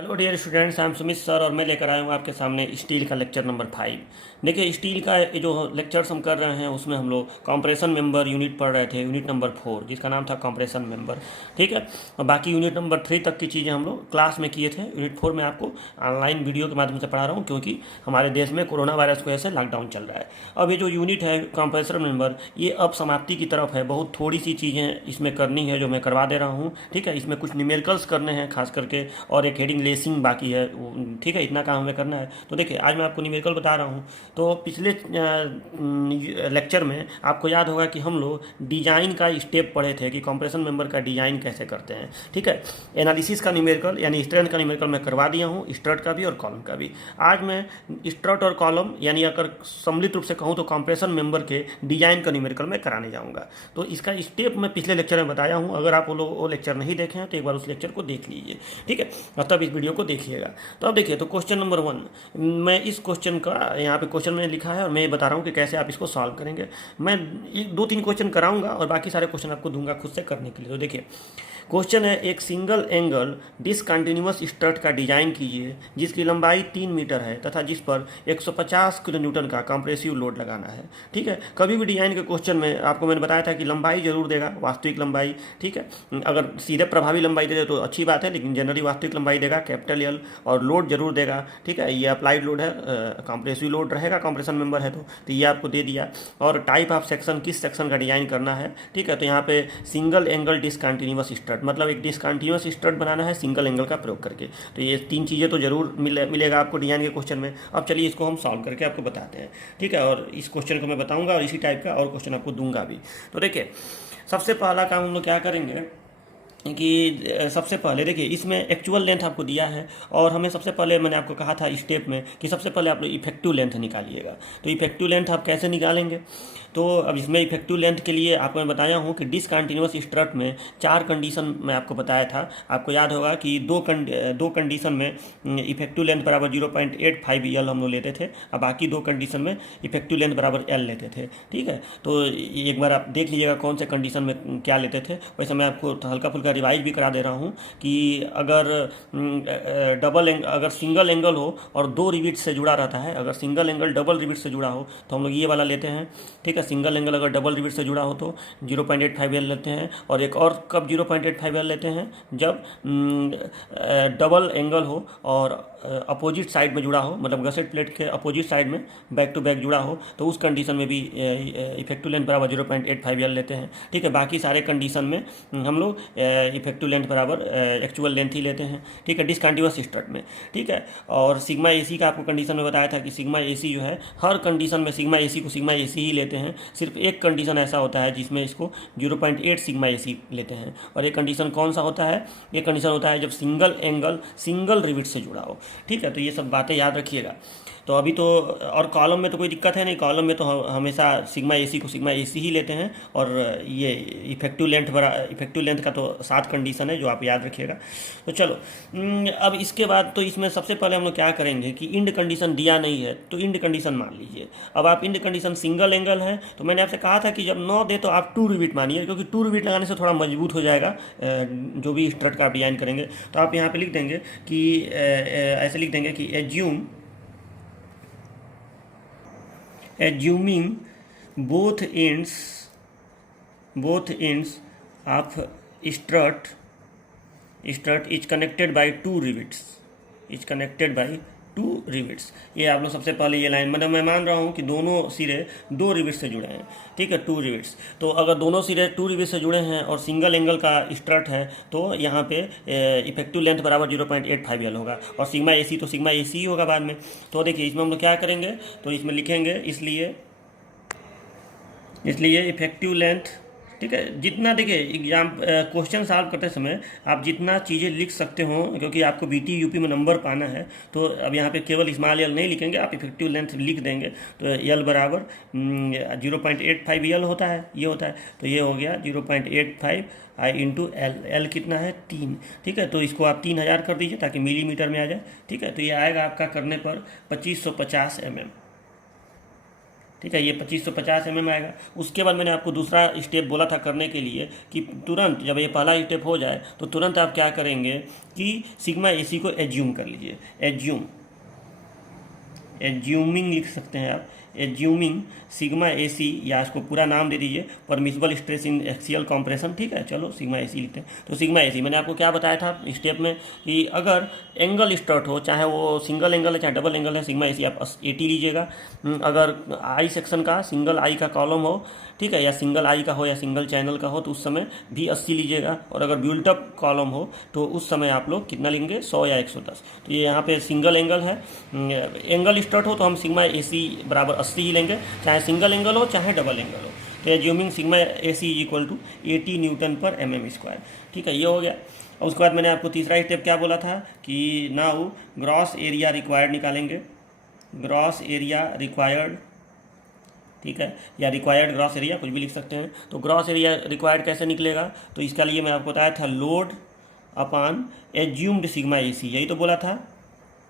Hello dear students, I am Sumit sir और मैं लेकर आया हूँ आपके सामने स्टील का लेक्चर नंबर 5। देखिए, स्टील का ये जो लेक्चर्स हम कर रहे हैं उसमें हम लोग कंप्रेशन मेंबर यूनिट पढ़ रहे थे, यूनिट नंबर 4 जिसका नाम था कंप्रेशन मेंबर। ठीक है, और बाकी यूनिट नंबर 3 तक की चीज़ें हम लोग क्लास में किए थे। यूनिट 4 में आपको ऑनलाइन वीडियो के माध्यम से पढ़ा रहा हूँ क्योंकि हमारे देश में कोरोना वायरस की वजह से लॉकडाउन चल रहा है। अब ये जो यूनिट है कंप्रेशन मेंबर, ये अब समाप्ति की तरफ है। बहुत थोड़ी सी चीज़ें इसमें करनी है जो मैं करवा दे रहा हूँ। ठीक है, इसमें कुछ न्यूमेरिकल्स करने हैं खास करके, और एक हेडिंग लेसिंग बाकी है। ठीक है, इतना काम हमें करना है। तो देखिए, आज मैं आपको न्यूमेरिकल बता रहा हूँ। तो पिछले लेक्चर में आपको याद होगा कि हम लोग डिजाइन का स्टेप पढ़े थे कि कंप्रेशन मेंबर का डिजाइन कैसे करते हैं। ठीक है, एनालिसिस का न्यूमेरिकल यानी स्ट्रेंथ का न्यूमेरिकल मैं करवा दिया हूँ, स्ट्रट का भी और कॉलम का भी। आज मैं स्ट्रट और कॉलम यानी अगर सम्मिलित रूप से कहूँ तो कंप्रेशन मेंबर के डिजाइन का न्यूमेरिकल मैं कराने जाऊँगा। तो इसका स्टेप मैं पिछले लेक्चर में बताया हूँ। अगर आप वो लेक्चर नहीं देखे हैं तो एक बार उस लेक्चर को देख लीजिए। ठीक है, और तब इस वीडियो को देखिएगा। तो अब देखिए, तो क्वेश्चन नंबर 1, मैं इस क्वेश्चन का यहाँ पे क्वेश्चन में लिखा है और मैं ये बता रहा हूँ कि कैसे आप इसको सॉल्व करेंगे। मैं 2-3 क्वेश्चन कराऊंगा और बाकी सारे क्वेश्चन आपको दूंगा खुद से करने के लिए। तो देखिए, क्वेश्चन है, एक सिंगल एंगल डिसकंटिन्यूअस स्ट्रट का डिजाइन कीजिए जिसकी लंबाई 3 मीटर है तथा जिस पर 150 किलो न्यूटन का कंप्रेसिव लोड लगाना है। ठीक है, कभी भी डिजाइन के क्वेश्चन में आपको मैंने बताया था कि लंबाई जरूर देगा, वास्तविक लंबाई। ठीक है, अगर सीधे प्रभावी लंबाई दे दे तो अच्छी बात है, लेकिन जनरली वास्तविक लंबाई देगा, कैपिटल एल, और लोड जरूर देगा। ठीक है, ये अप्लाइड लोड है, कंप्रेसिव लोड रहेगा, कंप्रेशन मेंबर है तो ये आपको दे दिया। और टाइप ऑफ सेक्शन, किस सेक्शन का डिजाइन करना है। ठीक है, तो यहाँ पे सिंगल एंगल डिसकंटिन्यूअस स्ट्रट, मतलब एक डिसकंटिन्यूअस स्ट्रट बनाना है सिंगल एंगल का प्रयोग करके। तो ये 3 चीज़ें तो जरूर मिलेगा आपको डिजाइन के क्वेश्चन में। अब चलिए इसको हम सॉल्व करके आपको बताते हैं। ठीक है, और इस क्वेश्चन को मैं बताऊंगा और इसी टाइप का और क्वेश्चन आपको दूंगा भी। तो देखिए, सबसे पहला काम हम लोग क्या करेंगे कि सबसे पहले देखिए, इसमें एक्चुअल लेंथ आपको दिया है और हमें सबसे पहले मैंने आपको कहा था स्टेप में कि सबसे पहले आप इफेक्टिव लेंथ निकालिएगा। तो इफेक्टिव लेंथ आप कैसे निकालेंगे? तो अब इसमें इफेक्टिव लेंथ के लिए आपको मैं बताया हूँ कि डिसकंटिन्यूअस स्ट्रट में 4 कंडीशन मैं आपको बताया था। आपको याद होगा कि दो कंडीशन में इफेक्टिव लेंथ बराबर 0.85 एल हम लोग लेते थे और बाकी 2 कंडीशन में इफेक्टिव लेंथ बराबर एल लेते थे। ठीक है, तो एक बार आप देख लीजिएगा कौन से कंडीशन में क्या लेते थे। वैसे मैं आपको हल्का फुल्का रिवाइज भी करा दे रहा हूँ कि अगर अगर सिंगल एंगल हो और 2 रिविट से जुड़ा रहता है, अगर सिंगल एंगल डबल रिविट से जुड़ा हो तो हम लोग ये वाला लेते हैं। ठीक है, सिंगल एंगल अगर डबल रिविट से जुड़ा हो तो 0.85 एल लेते हैं। और एक और कब 0.85 एल लेते हैं, जब डबल एंगल हो और अपोजिट साइड में जुड़ा हो, मतलब गसेट प्लेट के अपोजिट साइड में बैक टू बैक जुड़ा हो, तो उस कंडीशन में भी इफेक्टिव लेंथ बराबर 0.85 एल लेते हैं। ठीक है, बाकी सारे कंडीशन में हम लोग इफेक्टिव लेंथ बराबर एक्चुअल लेंथ ही लेते हैं। ठीक है, डिसकंटिन्यूअस स्ट्रट में। ठीक है, और सिग्मा एसी का आपको कंडीशन में बताया था कि सिग्मा एसी जो है हर कंडीशन में सिग्मा एसी को सिग्मा एसी ही लेते हैं। सिर्फ एक कंडीशन ऐसा होता है जिसमें इसको 0.8 सिग्मा एसी लेते हैं। और एक कंडीशन कौन सा होता है? एक कंडीशन होता है जब सिंगल एंगल सिंगल रिविट से जुड़ा हो। ठीक है, तो ये सब बातें याद रखिएगा। तो अभी तो, और कॉलम में तो कोई दिक्कत है नहीं, कॉलम में तो हमेशा सिग्मा एसी को सिग्मा एसी ही लेते हैं। और ये इफेक्टिव लेंथ का तो 7 कंडीशन है जो आप याद रखिएगा। तो चलो, अब इसके बाद तो इसमें सबसे पहले हम लोग क्या करेंगे कि इंड कंडीशन दिया नहीं है तो इंड कंडीशन मान लीजिए। अब आप इंड कंडीशन सिंगल एंगल है तो मैंने आपसे कहा था कि जब 9 दे तो आप 2 रिविट मानिए, क्योंकि 2 रिविट लगाने से थोड़ा मजबूत हो जाएगा जो भी स्ट्रट का आप डिजाइन करेंगे। तो आप यहाँ पे लिख देंगे कि ऐसे लिख देंगे कि assuming both ends of strut is connected by 2 rivets, ये आप लोग सबसे पहले ये लाइन, मतलब मैं मान रहा हूँ कि दोनों सिरे 2 रिविट से जुड़े हैं। ठीक है, 2 रिविट्स। तो अगर दोनों सिरे 2 रिविट से जुड़े हैं और सिंगल एंगल का स्ट्रट है तो यहाँ पे इफेक्टिव लेंथ बराबर 0.85 एल होगा। और सिग्मा एसी तो सिग्मा एसी ही होगा बाद में। तो देखिए, इसमें हम लोग क्या करेंगे, तो इसमें लिखेंगे इसलिए इफेक्टिव लेंथ। ठीक है, जितना देखिए क्वेश्चन सॉल्व करते समय आप जितना चीज़ें लिख सकते हो, क्योंकि आपको बीटी यूपी में नंबर पाना है, तो अब यहाँ पे केवल स्मॉल एल नहीं लिखेंगे, आप इफेक्टिव लेंथ लिख देंगे। तो एल बराबर 0.85 एल होता है, ये होता है। तो ये हो गया 0.85 आई इंटू एल। एल कितना है? 3। ठीक है, तो इसको आप 3000 कर दीजिए ताकि मिलीमीटर में आ जाए। ठीक है, तो ये आएगा आपका करने पर 2550 mm। ठीक है, ये 2550 mm आएगा। उसके बाद मैंने आपको दूसरा स्टेप बोला था करने के लिए कि तुरंत जब ये पहला स्टेप हो जाए तो तुरंत आप क्या करेंगे कि सिग्मा AC को एज्यूम कर लीजिए। एज्यूमिंग लिख सकते हैं आप, एज्यूमिंग सिग्मा AC, या इसको पूरा नाम दे दीजिए permissible stress in axial compression. ठीक है, चलो सिग्मा AC लिखते हैं। तो सिग्मा AC मैंने आपको क्या बताया था स्टेप में कि अगर एंगल स्टार्ट हो, चाहे वो सिंगल एंगल है चाहे डबल एंगल है, सिग्मा AC आप 80 लीजिएगा। अगर आई सेक्शन का सिंगल आई का कॉलम हो, ठीक है, या सिंगल आई का हो या सिंगल चैनल का हो तो उस समय भी 80 लीजिएगा। और अगर बिल्टअप कॉलम हो तो उस समय आप लोग कितना लेंगे, 100 या 110। तो ये यहाँ पे सिंगल एंगल है, एंगल स्टार्ट हो तो हम सिग्मा AC बराबर 80 ही लेंगे, चाहे सिंगल एंगल हो चाहे डबल एंगल हो। तो assuming sigma AC equal to 80 Nm/mm²। ठीक है, ये हो गया। और उसके बाद मैंने आपको तीसरा स्टेप क्या बोला था कि नाउ ग्रॉस एरिया रिक्वायर्ड निकालेंगे, ग्रॉस एरिया रिक्वायर्ड, ठीक है, या रिक्वायर्ड ग्रॉस एरिया कुछ भी लिख सकते हैं। तो ग्रॉस एरिया रिक्वायर्ड कैसे निकलेगा, तो इसका लिए मैं आपको बताया था load upon assumed sigma AC, यही तो बोला था,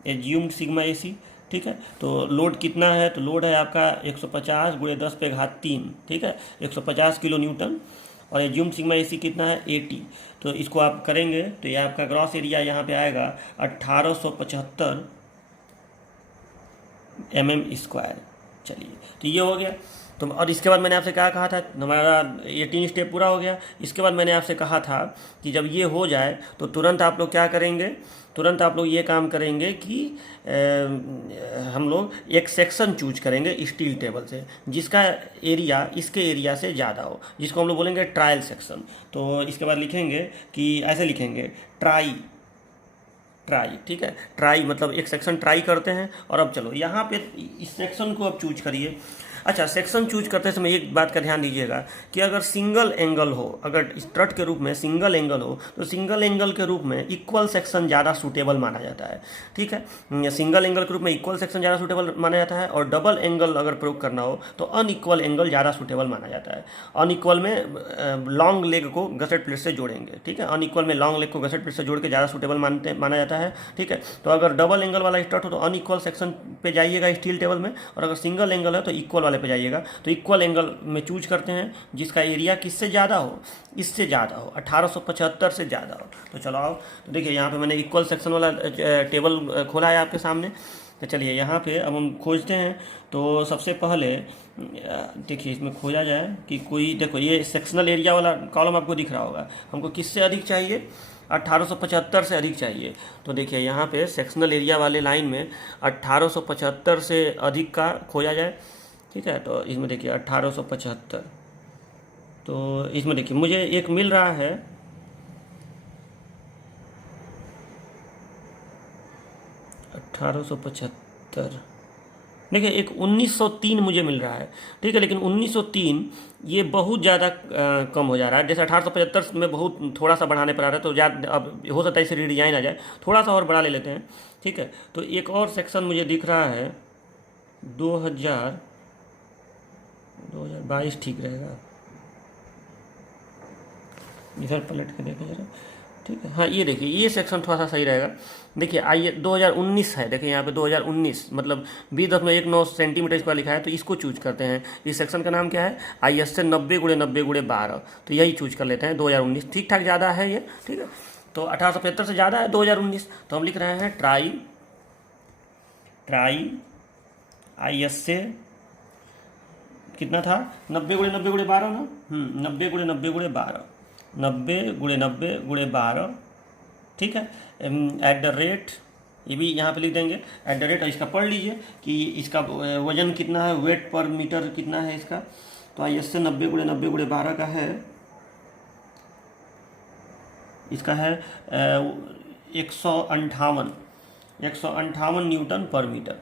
एज्यूम्ड सिग्मा AC। ठीक है, तो लोड कितना है, तो लोड है आपका 150 × 10⁻3, ठीक है, 150 किलो न्यूटन। और एज्यूम्ड सिग्मा AC कितना है, 80। तो इसको आप करेंगे तो ये आपका ग्रॉस एरिया यहाँ पे आएगा 1875 mm²। चलिए, तो ये हो गया। तो और इसके बाद मैंने आपसे क्या कहा था, हमारा ये 3 स्टेप पूरा हो गया। इसके बाद मैंने आपसे कहा था कि जब ये हो जाए तो तुरंत आप लोग क्या करेंगे, तुरंत आप लोग ये काम करेंगे कि हम लोग एक सेक्शन चूज करेंगे स्टील टेबल से जिसका एरिया इसके एरिया से ज़्यादा हो, जिसको हम लोग बोलेंगे ट्रायल सेक्शन। तो इसके बाद लिखेंगे कि ऐसे लिखेंगे ट्राई, ठीक है, ट्राई मतलब एक सेक्शन ट्राई करते हैं। और अब चलो यहाँ पे इस सेक्शन को अब चूज करिए। अच्छा, सेक्शन चूज करते समय एक बात का ध्यान दीजिएगा कि अगर सिंगल एंगल हो, अगर स्ट्रट के रूप में सिंगल एंगल हो तो सिंगल एंगल के रूप में इक्वल सेक्शन ज़्यादा सूटेबल माना जाता है। ठीक है, सिंगल एंगल के रूप में इक्वल सेक्शन ज़्यादा सूटेबल माना जाता है। और डबल एंगल अगर प्रयोग करना हो तो अनइक्वल एंगल ज़्यादा सूटेबल माना जाता है। अनइक्वल में लॉन्ग लेग को गसेट प्लेट से जोड़ेंगे, ठीक है, अनइक्वल में लॉन्ग लेग को गसेट प्लेट से जोड़ के ज़्यादा सूटेबल माना जाता है। ठीक है, तो अगर डबल एंगल वाला स्ट्रट हो तो अनइक्वल सेक्शन पे जाइएगा स्टील टेबल में, और अगर सिंगल एंगल है तो इक्वल वाले पे जाइएगा। तो इक्वल एंगल में चूज करते हैं जिसका एरिया किससे ज़्यादा हो, इससे ज़्यादा हो, 1875 से ज़्यादा हो। तो चलो आओ, तो देखिए यहाँ पे मैंने इक्वल सेक्शन वाला टेबल खोला है आपके सामने। तो चलिए यहाँ पे अब हम खोजते हैं। तो सबसे पहले देखिए इसमें खोजा जाए कि कोई, देखो ये सेक्शनल एरिया वाला कॉलम आपको दिख रहा होगा, हमको किससे अधिक चाहिए, 1875 से अधिक चाहिए। तो देखिए यहाँ पे सेक्शनल एरिया वाले लाइन में 1875 से अधिक का खोजा जाए। ठीक है, तो इसमें देखिए 1875, तो इसमें देखिए मुझे एक मिल रहा है 1875, देखिए एक 1903 मुझे मिल रहा है। ठीक है, लेकिन 1903 ये बहुत ज़्यादा कम हो जा रहा है। जैसे 1875 में बहुत थोड़ा सा बढ़ाने पर आ रहा है, तो ज़्यादा अब हो सकता है इसे रीडिजाइन आ जाए, थोड़ा सा और बढ़ा ले लेते हैं। ठीक है, तो एक और सेक्शन मुझे दिख रहा है 2022 ठीक रहेगा, इधर पलट के देखें जरा। ठीक है, हाँ ये देखिए ये सेक्शन थोड़ा सा सही रहेगा। देखिए आइए 2019 है, देखिए यहाँ पे 2019 मतलब 20.19 सेंटीमीटर स्क्वायर लिखा है, तो इसको चूज करते हैं। इस सेक्शन का नाम क्या है, ISA 90×90×12, तो यही चूज कर लेते हैं 2019। ठीक ठाक ज़्यादा है ये। ठीक है, तो 1875 से ज़्यादा है 2019, तो हम लिख रहे हैं ट्राई ISA कितना था, 90×90×12 ना, 90×90×12, 90×90×12। ठीक है, @ ये भी यहाँ पे लिख देंगे @ और इसका पढ़ लीजिए कि इसका वजन कितना है, वेट पर मीटर कितना है इसका। तो ISA 90×90×12 का है, इसका है 158 न्यूटन पर मीटर,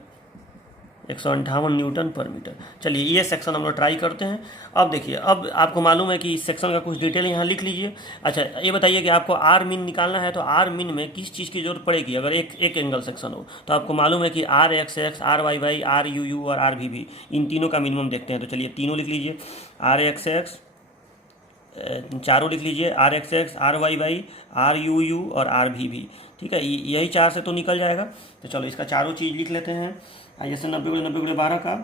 158 न्यूटन पर मीटर। चलिए ये सेक्शन हम लोग ट्राई करते हैं। अब देखिए, अब आपको मालूम है कि इस सेक्शन का कुछ डिटेल यहाँ लिख लीजिए। अच्छा ये बताइए कि आपको आर मीन निकालना है, तो आर मीन में किस चीज़ की जरूरत पड़ेगी। अगर एक एंगल सेक्शन हो तो आपको मालूम है कि RXX, RYY, RUU और RVV, इन तीनों का मिनिमम देखते हैं। तो चलिए तीनों लिख लीजिए, RXX चारों लिख लीजिए, RXX, RYY, RUU और RVV। ठीक है, यही 4 से तो निकल जाएगा। तो चलो इसका चारों चीज़ लिख लेते हैं। ISA 90×90×12 का।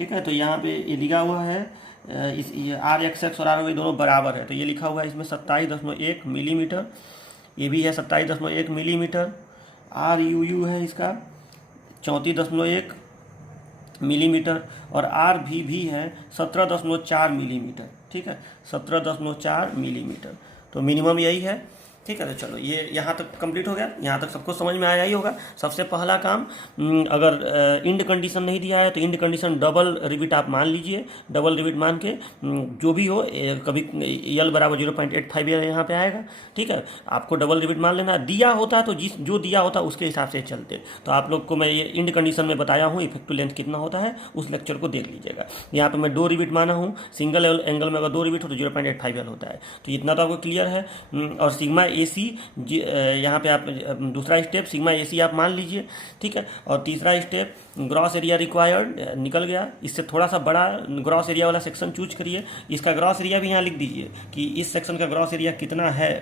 ठीक है। तो यहाँ पे ये लिखा हुआ है इस आर एक्स एक्स और आर वाई दोनों बराबर है, तो ये लिखा हुआ है इसमें 27.1 मिलीमीटर, ये भी है 27.1 मिलीमीटर। आर यू यू है इसका 34.1 मिलीमीटर और आर भी है 17.4 मिलीमीटर, ठीक है, 17.4 मिलीमीटर। तो मिनिमम यही है, ठीक है। तो चलो ये यहाँ तक कंप्लीट हो गया, यहाँ तक सबको समझ में आया ही होगा। सबसे पहला काम, अगर इंड कंडीशन नहीं दिया है तो इंड कंडीशन डबल रिविट आप मान लीजिए। डबल रिविट मान के जो भी हो, कभी यल बराबर 0.85 यहाँ पे आएगा, ठीक है। आपको डबल रिविट मान लेना, दिया होता तो जो दिया होता उसके हिसाब से चलते। तो आप लोग को मैं ये इंड कंडीशन में बताया हूँ, इफेक्टिव लेंथ कितना होता है, उस लेक्चर को देख लीजिएगा। यहाँ पर मैं 2 रिविट माना हूँ, सिंगल एंगल में अगर 2 रिविट हो तो 0.85 यल होता है। तो इतना तो आपको क्लियर है। और सिग्मा AC यहाँ पे आप दूसरा स्टेप सिग्मा AC आप मान लीजिए, ठीक है। और तीसरा स्टेप ग्रॉस एरिया रिक्वायर्ड निकल गया। इससे थोड़ा सा बड़ा ग्रॉस एरिया वाला सेक्शन चूज करिए। इसका ग्रॉस एरिया भी यहाँ लिख दीजिए कि इस सेक्शन का ग्रॉस एरिया कितना है,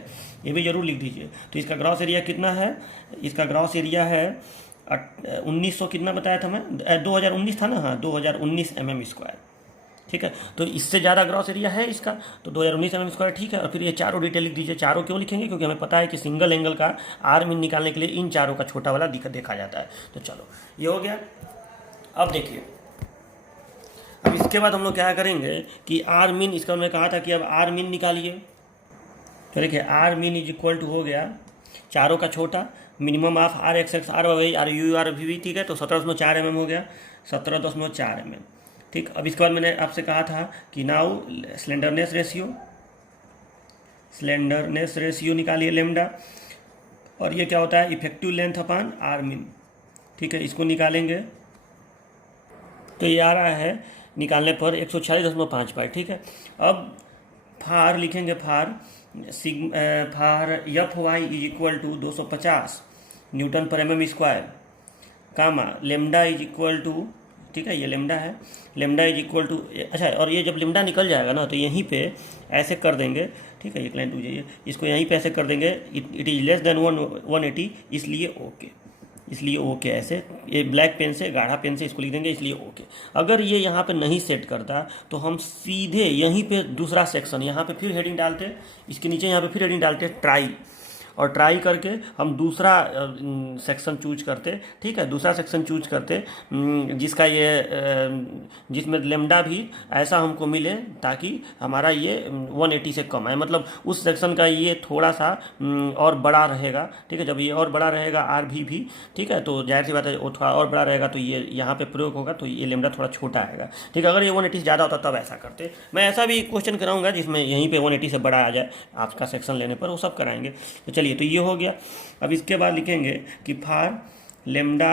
ये भी जरूर लिख दीजिए। तो इसका ग्रॉस एरिया कितना है, इसका ग्रॉस एरिया है 1900 कितना बताया था मैं, 2019 था ना, हाँ 2019 mm², ठीक है। तो इससे ज़्यादा ग्रॉस एरिया है इसका, तो 2019 mm², ठीक है। और फिर ये चारों डिटेल लिख दीजिए। चारों क्यों लिखेंगे, क्योंकि हमें पता है कि सिंगल एंगल का आर मीन निकालने के लिए इन चारों का छोटा वाला देखा जाता है। तो चलो ये हो गया। अब देखिए, अब इसके बाद हम लोग क्या करेंगे कि आर मीन, इसका मैं कहा था कि अब आर मीन निकालिए। तो देखिए R mean is equal to हो गया चारों का छोटा, minimum of R X X R Y R U R भी, ठीक है। तो 17.4 mm हो गया, 17.4 mm, ठीक। अब इसके बाद मैंने आपसे कहा था कि नाउ स्लेंडरनेस रेशियो निकालिए लेमडा, और ये क्या होता है, effective length upon R mean, ठीक है। इसको निकालेंगे तो ये आ रहा है निकालने पर 146.5 ठीक है। अब फार लिखेंगे, for f Y is equal to 250 newton पर mm², comma lambda is equal to, ठीक है, ये लेमडा है, लेमडा इज इक्वल टू, अच्छा। और ये जब लेमडा निकल जाएगा ना तो यहीं पे ऐसे कर देंगे, ठीक है। ये क्लाइंट मुझे इसको यहीं पे ऐसे कर देंगे, इट इज़ लेस देन 180, इसलिए ओके, इसलिए ओके। ऐसे ये ब्लैक पेन से, गाढ़ा पेन से इसको लिख देंगे, इसलिए ओके। अगर ये यहाँ पे नहीं सेट करता तो हम सीधे यहीं पे दूसरा सेक्शन, यहाँ पे फिर हेडिंग डालते, इसके नीचे यहाँ पे फिर हेडिंग डालते ट्राई, और ट्राई करके हम दूसरा सेक्शन चूज करते, ठीक है। दूसरा सेक्शन चूज करते जिसका ये जिसमें लेमडा भी ऐसा हमको मिले ताकि हमारा ये 180 से कम है, मतलब उस सेक्शन का ये थोड़ा सा और बड़ा रहेगा, ठीक है। जब ये और बड़ा रहेगा आर भी, ठीक है, तो जाहिर सी बात है वो थोड़ा और बड़ा रहेगा, तो ये यहाँ पे प्रयोग होगा तो ये लेमडा थोड़ा छोटा आएगा, ठीक है। अगर ये 180 ज़्यादा होता तब ऐसा करते। मैं ऐसा भी क्वेश्चन कराऊंगा जिसमें यहीं पे 180 से बड़ा आ जाए आपका सेक्शन लेने पर, वो सब कराएंगे। तो चलिए, तो ये हो गया। अब इसके बाद लिखेंगे कि for lambda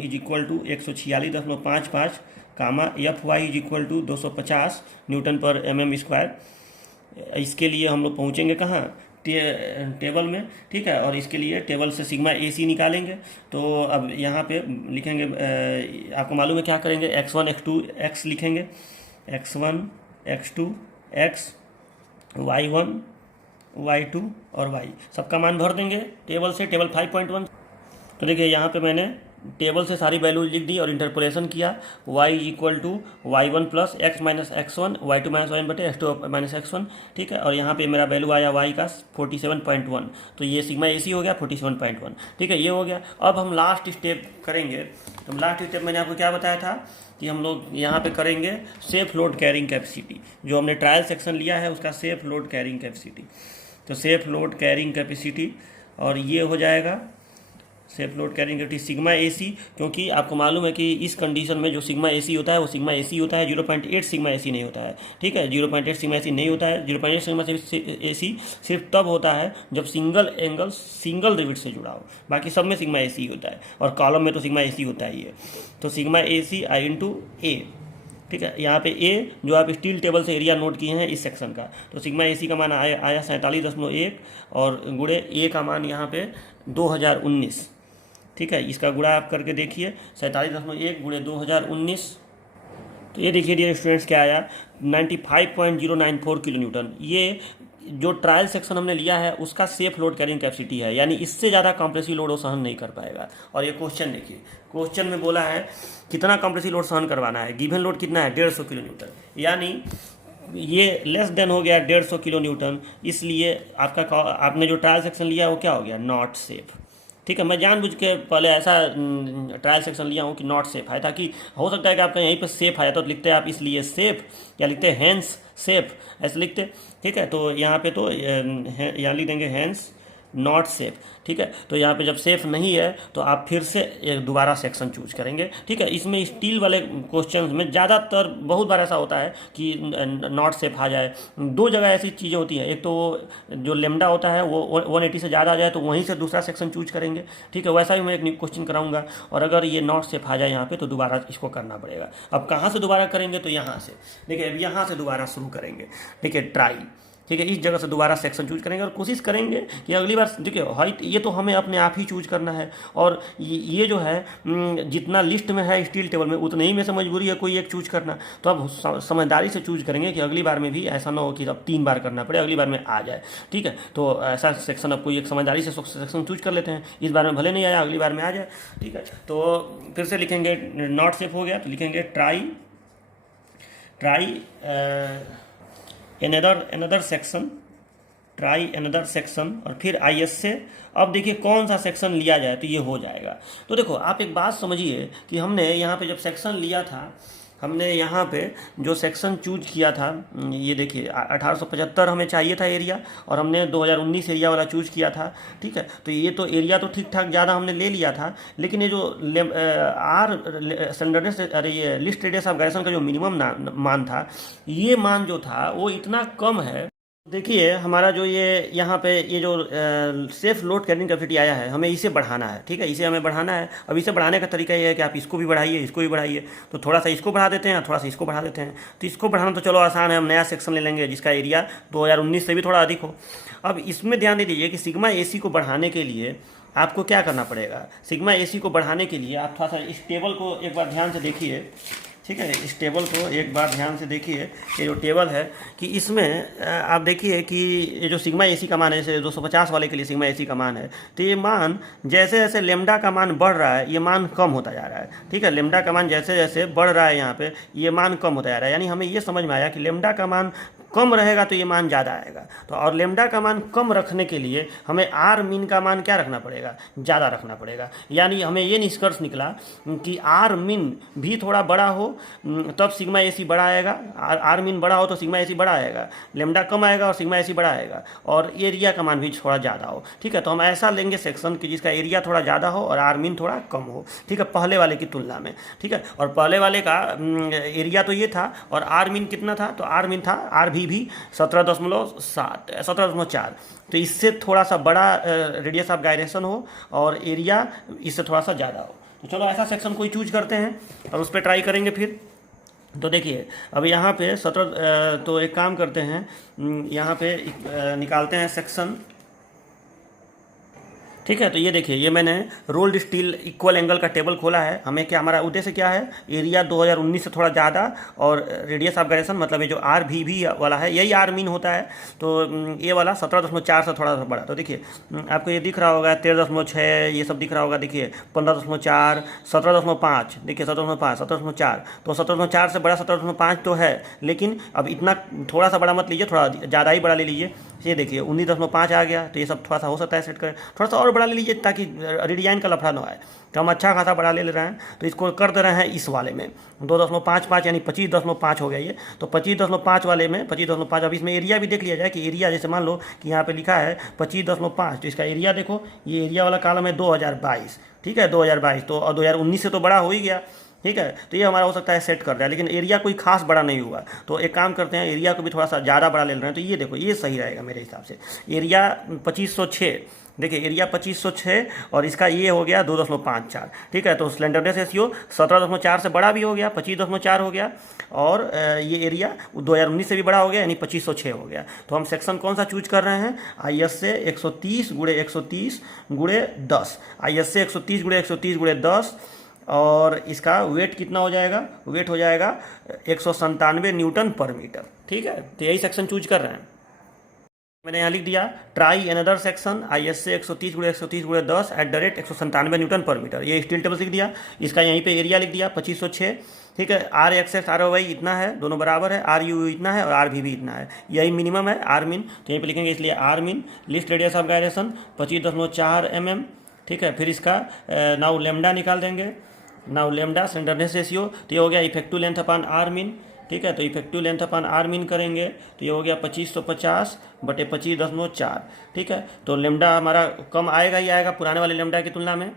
is equal to 146.55 comma f Y is equal to 250 newton पर mm²। इसके लिए हम लोग पहुँचेंगे कहाँ, टेबल में, ठीक है। और इसके लिए टेबल से सिग्मा AC निकालेंगे। तो अब यहाँ पे लिखेंगे, आपको मालूम है क्या करेंगे, x1 x2 x लिखेंगे, x1 x2 x, y1 y2 और y, सबका मान भर देंगे टेबल से, टेबल 5.1। तो देखिए यहाँ पे मैंने टेबल से सारी वैल्यूज लिख दी और इंटरपोलेशन किया, y equal to y1 plus x minus x1 y2 minus y1 बटे x2 माइनस x1, ठीक है। और यहाँ पे मेरा वैल्यू आया y का 47.1, तो ये सिग्मा AC हो गया 47.1, ठीक है, ये हो गया। अब हम लास्ट स्टेप करेंगे। तो लास्ट स्टेप मैंने आपको क्या बताया था कि हम लोग यहाँ पे करेंगे सेफ लोड कैरिंग कैपेसिटी, जो हमने ट्रायल सेक्शन लिया है उसका सेफ लोड कैरिंग कैपेसिटी। तो सेफ लोड कैरिंग कैपेसिटी, और ये हो जाएगा safe load carrying capacity sigma AC, क्योंकि आपको मालूम है कि इस कंडीशन में जो सिग्मा AC होता है वो सिग्मा AC होता है, 0.8 सिग्मा AC नहीं होता है, ठीक है। 0.8 सिग्मा AC नहीं होता है, 0.8 सिग्मा AC सिर्फ तब होता है जब सिंगल एंगल सिंगल रिविट से जुड़ा हो, बाकी सब में सिग्मा AC होता है, और कॉलम में तो सिग्मा AC होता ही है। तो सिग्मा AC I/A, ठीक है। यहाँ पे A जो आप स्टील टेबल से एरिया नोट किए हैं इस सेक्शन का, तो सिग्मा AC का मान आया 47.1, और गुणे A का मान यहाँ पे 2019, ठीक है। इसका गुणा आप करके देखिए, 47.1 गुणे 2019, तो ये देखिए डियर स्टूडेंट्स क्या आया, 95.094 किलो न्यूटन। ये जो ट्रायल सेक्शन हमने लिया है उसका सेफ लोड कैरिंग कैपेसिटी है, यानी इससे ज़्यादा कंप्रेसिव लोड वो सहन नहीं कर पाएगा। और ये क्वेश्चन देखिए, क्वेश्चन में बोला है कितना कंप्रेसिव लोड सहन करवाना है, गिवन लोड कितना है 150 किलो न्यूटन, यानी ये लेस देन हो गया 150 किलो न्यूटन, इसलिए आपने जो ट्रायल सेक्शन लिया वो क्या हो गया, नॉट सेफ। ठीक है, मैं जानबूझ के पहले ऐसा ट्रायल सेक्शन लिया हूँ कि नॉट सेफ है, ताकि हो सकता है कि आपका यहीं पर सेफ आया तो लिखते हैं आप इसलिए सेफ, या लिखते हैं हैंस सेफ, ऐसे लिखते। ठीक है, तो यहाँ पे तो यहाँ लिख देंगे हैंस नॉट सेफ। ठीक है, तो यहाँ पे जब सेफ नहीं है तो आप फिर से एक दोबारा सेक्शन चूज करेंगे। ठीक है, इसमें स्टील वाले क्वेश्चंस में ज़्यादातर बहुत बार ऐसा होता है कि नॉट सेफ आ जाए। दो जगह ऐसी चीज़ें होती हैं, एक तो वो जो लेमडा होता है वो 180 से ज़्यादा आ जाए तो वहीं से दूसरा सेक्शन चूज करेंगे। ठीक है, वैसा ही मैं एक क्वेश्चन कराऊंगा, और अगर ये नॉट सेफ आ जाए यहाँ पे तो दोबारा इसको करना पड़ेगा। अब कहाँ से दोबारा करेंगे, तो यहाँ से देखिए, अब यहाँ से दोबारा शुरू करेंगे। देखिए ट्राई, ठीक है, इस जगह से दोबारा सेक्शन चूज करेंगे और कोशिश करेंगे कि अगली बार, देखिए हाइट ये तो हमें अपने आप ही चूज करना है, और ये जो है जितना लिस्ट में है स्टील टेबल में उतने ही में से मजबूरी है कोई एक चूज करना। तो अब समझदारी से चूज करेंगे कि अगली बार में भी ऐसा ना हो कि अब 3 बार करना पड़े, अगली बार में आ जाए। ठीक है, तो ऐसा सेक्शन अब कोई एक समझदारी से सेक्शन चूज कर लेते हैं, इस बार में भले नहीं आया अगली बार में आ जाए। ठीक है, तो फिर से लिखेंगे नॉट सेफ हो गया तो लिखेंगे try another section, try another section, और फिर IS से अब देखिए कौन सा सेक्शन लिया जाए तो ये हो जाएगा। तो देखो आप एक बात समझिए कि हमने यहाँ पे जब सेक्शन लिया था, हमने यहाँ पे जो सेक्शन चूज किया था, ये देखिए 1875 हमें चाहिए था एरिया, और हमने 2019 एरिया वाला चूज किया था। ठीक है, तो ये तो एरिया तो ठीक ठाक ज़्यादा हमने ले लिया था, लेकिन ये जो अरे ये लिस्ट रेडियस ऑफ गायरेशन का जो मिनिमम मान था, ये मान जो था वो इतना कम है। देखिए हमारा जो ये यहाँ पे ये जो सेफ लोड कैरिंग कैपेसिटी आया है, हमें इसे बढ़ाना है। ठीक है, इसे हमें बढ़ाना है। अब इसे बढ़ाने का तरीका ये है कि आप इसको भी बढ़ाइए, इसको भी बढ़ाइए। तो थोड़ा सा इसको बढ़ा देते हैं, थोड़ा सा इसको बढ़ा देते हैं। तो इसको बढ़ाना तो चलो आसान है, हम नया सेक्शन ले लेंगे जिसका एरिया 2019 से भी थोड़ा अधिक हो। अब इसमें ध्यान दे दीजिए कि सिग्मा AC को बढ़ाने के लिए आपको क्या करना पड़ेगा। सिग्मा AC को बढ़ाने के लिए आप थोड़ा सा इस टेबल को एक बार ध्यान से देखिए। ठीक है, इस टेबल को एक बार ध्यान से देखिए, ये जो टेबल है कि इसमें आप देखिए कि ये जो सिग्मा AC का मान है, जैसे 250 वाले के लिए सिग्मा AC का मान है, तो ये मान जैसे जैसे लेमडा का मान बढ़ रहा है ये मान कम होता जा रहा है। ठीक है, लेमडा का मान जैसे जैसे बढ़ रहा है यहाँ पे ये मान कम होता जा रहा है, यानी हमें ये समझ में आया कि लेमडा का मान कम रहेगा तो ये मान ज़्यादा आएगा। तो और लेमडा का मान कम रखने के लिए हमें आर मीन का मान क्या रखना पड़ेगा, ज़्यादा रखना पड़ेगा। यानी हमें ये निष्कर्ष निकला कि आर मीन भी थोड़ा बड़ा हो तब सिग्मा AC बड़ा आएगा, आर मीन बड़ा हो तो सिग्मा AC बड़ा आएगा, लेमडा कम आएगा और सिग्मा AC बड़ा आएगा, और एरिया का मान भी थोड़ा ज़्यादा हो। ठीक है, तो हम ऐसा लेंगे सेक्शन कि जिसका एरिया थोड़ा ज़्यादा हो और आर मीन थोड़ा कम हो। ठीक है, पहले वाले की तुलना में। ठीक है, और पहले वाले का एरिया तो ये था और आर मीन कितना था, तो आर मीन था आर भी 17.4, तो इससे थोड़ा सा बड़ा रेडियस ऑफ गायरेशन हो और एरिया इससे थोड़ा सा ज़्यादा हो। तो चलो ऐसा सेक्शन कोई चूज करते हैं और उस पर ट्राई करेंगे फिर। तो देखिए अब यहाँ पे 17, तो एक काम करते हैं, यहाँ पे निकालते हैं सेक्शन। ठीक है, तो ये देखिए ये मैंने रोल्ड स्टील इक्वल एंगल का टेबल खोला है। हमें क्या, हमारा उद्देश्य क्या है, एरिया 2019 से थोड़ा ज़्यादा और रेडियस ऑफ गायरेशन मतलब ये जो RVV वाला है यही आर मीन होता है, तो ये वाला 17.4 से थोड़ा सा बड़ा। तो देखिए आपको ये दिख रहा होगा 13.6, ये सब दिख रहा होगा, देखिए 15.4, 17.5, देखिए 17.5, 17.4, तो 17.4 से बड़ा 17.5 तो है, लेकिन अब इतना थोड़ा सा बड़ा मत लीजिए, थोड़ा ज़्यादा ही बड़ा ले लीजिए। ये देखिए 19.5 आ गया, तो ये सब थोड़ा सा हो सकता है सेट करें, थोड़ा सा और बड़ा ले लीजिए ताकि रेडियन का लफड़ा ना आए। तो हम अच्छा खासा बड़ा ले रहे हैं, तो इसको कर दे रहे हैं इस वाले में 2.55 यानी 25.5 हो गया ये। तो 25.5 वाले में 25.5, अब इसमें एरिया भी देख लिया जाए कि एरिया, जैसे मान लो कि यहाँ पे लिखा है 25.5, तो इसका एरिया देखो, ये एरिया वाला कॉलम है 2022। ठीक है, 2022 तो, और 2019 से तो बड़ा हो ही गया। ठीक है, तो ये हमारा हो सकता है सेट कर दिया, लेकिन एरिया कोई खास बड़ा नहीं हुआ। तो एक काम करते हैं, एरिया को भी थोड़ा सा ज़्यादा बड़ा ले रहे हैं, तो ये देखो ये सही रहेगा मेरे हिसाब से। एरिया 2506, देखिए एरिया 2506 और इसका ये हो गया 2.54। ठीक है, तो स्लेंडरनेस रेशियो 17.4 से बड़ा भी हो गया, 25.4 हो गया, और ये एरिया 2019 से भी बड़ा हो गया यानी 2506 हो गया। तो हम सेक्शन कौन सा चूज कर रहे हैं, IS से 130 × 130 × 10, IS से 130 × 130 × 10, और इसका वेट कितना हो जाएगा, वेट हो जाएगा 197 न्यूटन पर मीटर। ठीक है, तो यही सेक्शन चूज कर रहे हैं। मैंने यहाँ लिख दिया try another section ISA 130 × 130 × 10 @197 Newton पर मीटर। ये स्टील टेबल लिख दिया। इसका यहीं पे एरिया लिख दिया 2506। ठीक है, RXX ROY इतना है, दोनों बराबर है, RU इतना है और RV भी इतना है, यही मिनिमम है R min, तो यहीं पे लिखेंगे इसलिए R min। List radius of gyration 25.4 mm। ठीक है, फिर इसका नाउ लेमडा निकाल देंगे। नाउ लेमडा स्लेंडरनेस रेशियो, तो ये हो गया effective length upon R min। ठीक है, तो effective length upon R min करेंगे तो ये हो गया 2550 बटे 25.4। ठीक है, तो लेमडा हमारा कम आएगा ही आएगा पुराने वाले लेमडा की तुलना में।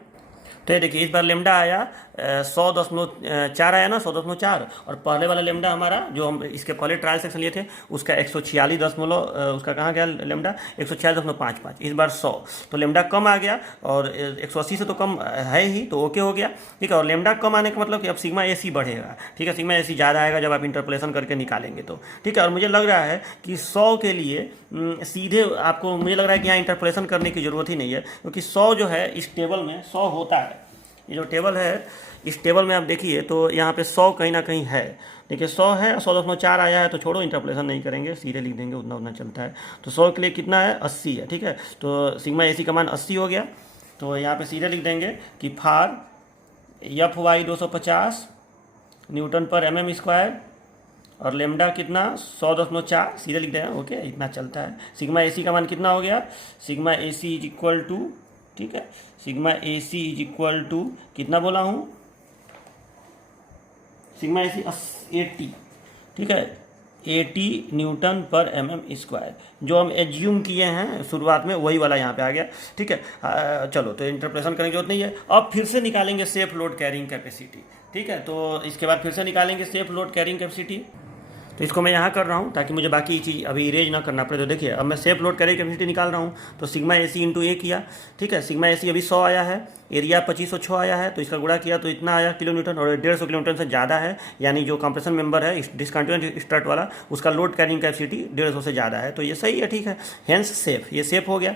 तो ये देखिए इस बार लेमडा आया 100.4 आया ना, 100.4, और पहले वाला लेमडा हमारा जो हम इसके पहले ट्रायल सेक्शन लिए थे उसका 146 उसका कहाँ गया लेमडा 146.55, इस बार 100, तो लेमडा कम आ गया और 180 से तो कम है ही, तो ओके हो गया। ठीक है, और लेमडा कम आने का मतलब कि अब सिग्मा AC बढ़ेगा। ठीक है, सिग्मा AC ज़्यादा आएगा जब आप इंटरपोलेशन करके निकालेंगे तो। ठीक है, और मुझे लग रहा है कि 100 के लिए सीधे आपको मुझे लग रहा है कि यहाँ इंटरपोलेशन करने की ज़रूरत ही नहीं है, क्योंकि 100 जो है इस टेबल में 100 होता है। ये जो टेबल है इस टेबल में आप देखिए तो यहाँ पे 100 कहीं ना कहीं है। देखिए 100 है, 100.4 आया है, तो छोड़ो इंटरपोलेशन नहीं करेंगे, सीधे लिख देंगे, उतना उतना चलता है। तो 100 के लिए कितना है 80 है। ठीक है, तो सिग्मा AC का मान 80 हो गया, तो यहाँ पे सीधे लिख देंगे कि फार FY 250 न्यूटन पर mm², और लेमडा कितना 100.4, सीधे लिख देंगे। ओके, इतना चलता है। सिग्मा AC का मान कितना हो गया, sigma AC is equal to, ठीक है, sigma AC is equal to कितना बोला हूँ, सिग्मा AC 80। ठीक है, 80 न्यूटन पर mm², जो हम एज्यूम किए हैं शुरुआत में वही वाला यहाँ पे आ गया। ठीक है, चलो तो इंटरप्रेशन करने की जरूरत नहीं है। अब फिर से निकालेंगे सेफ लोड कैरिंग कैपेसिटी। ठीक है, तो इसके बाद फिर से निकालेंगे सेफ लोड कैरिंग कैपेसिटी। तो इसको मैं यहाँ कर रहा हूँ ताकि मुझे बाकी चीज़ अभी इरेज ना करना पड़े। तो देखिए अब मैं सेफ लोड कैरिंग कैपेसिटी निकाल रहा हूँ, तो सिग्मा AC इंटू A किया। ठीक है, सिग्मा AC अभी 100 आया है, एरिया 2506 आया है, तो इसका गुणा किया तो इतना आया किलो न्यूटन, और 150 किलो न्यूटन से ज़्यादा है, यानी जो कंप्रेशन मेंबर है डिसकंटिन्यूअस स्ट्रट वाला उसका लोड कैरिंग कैपेसिटी 150 से ज़्यादा है, तो ये सही है। ठीक है, हेंस सेफ, ये सेफ हो गया।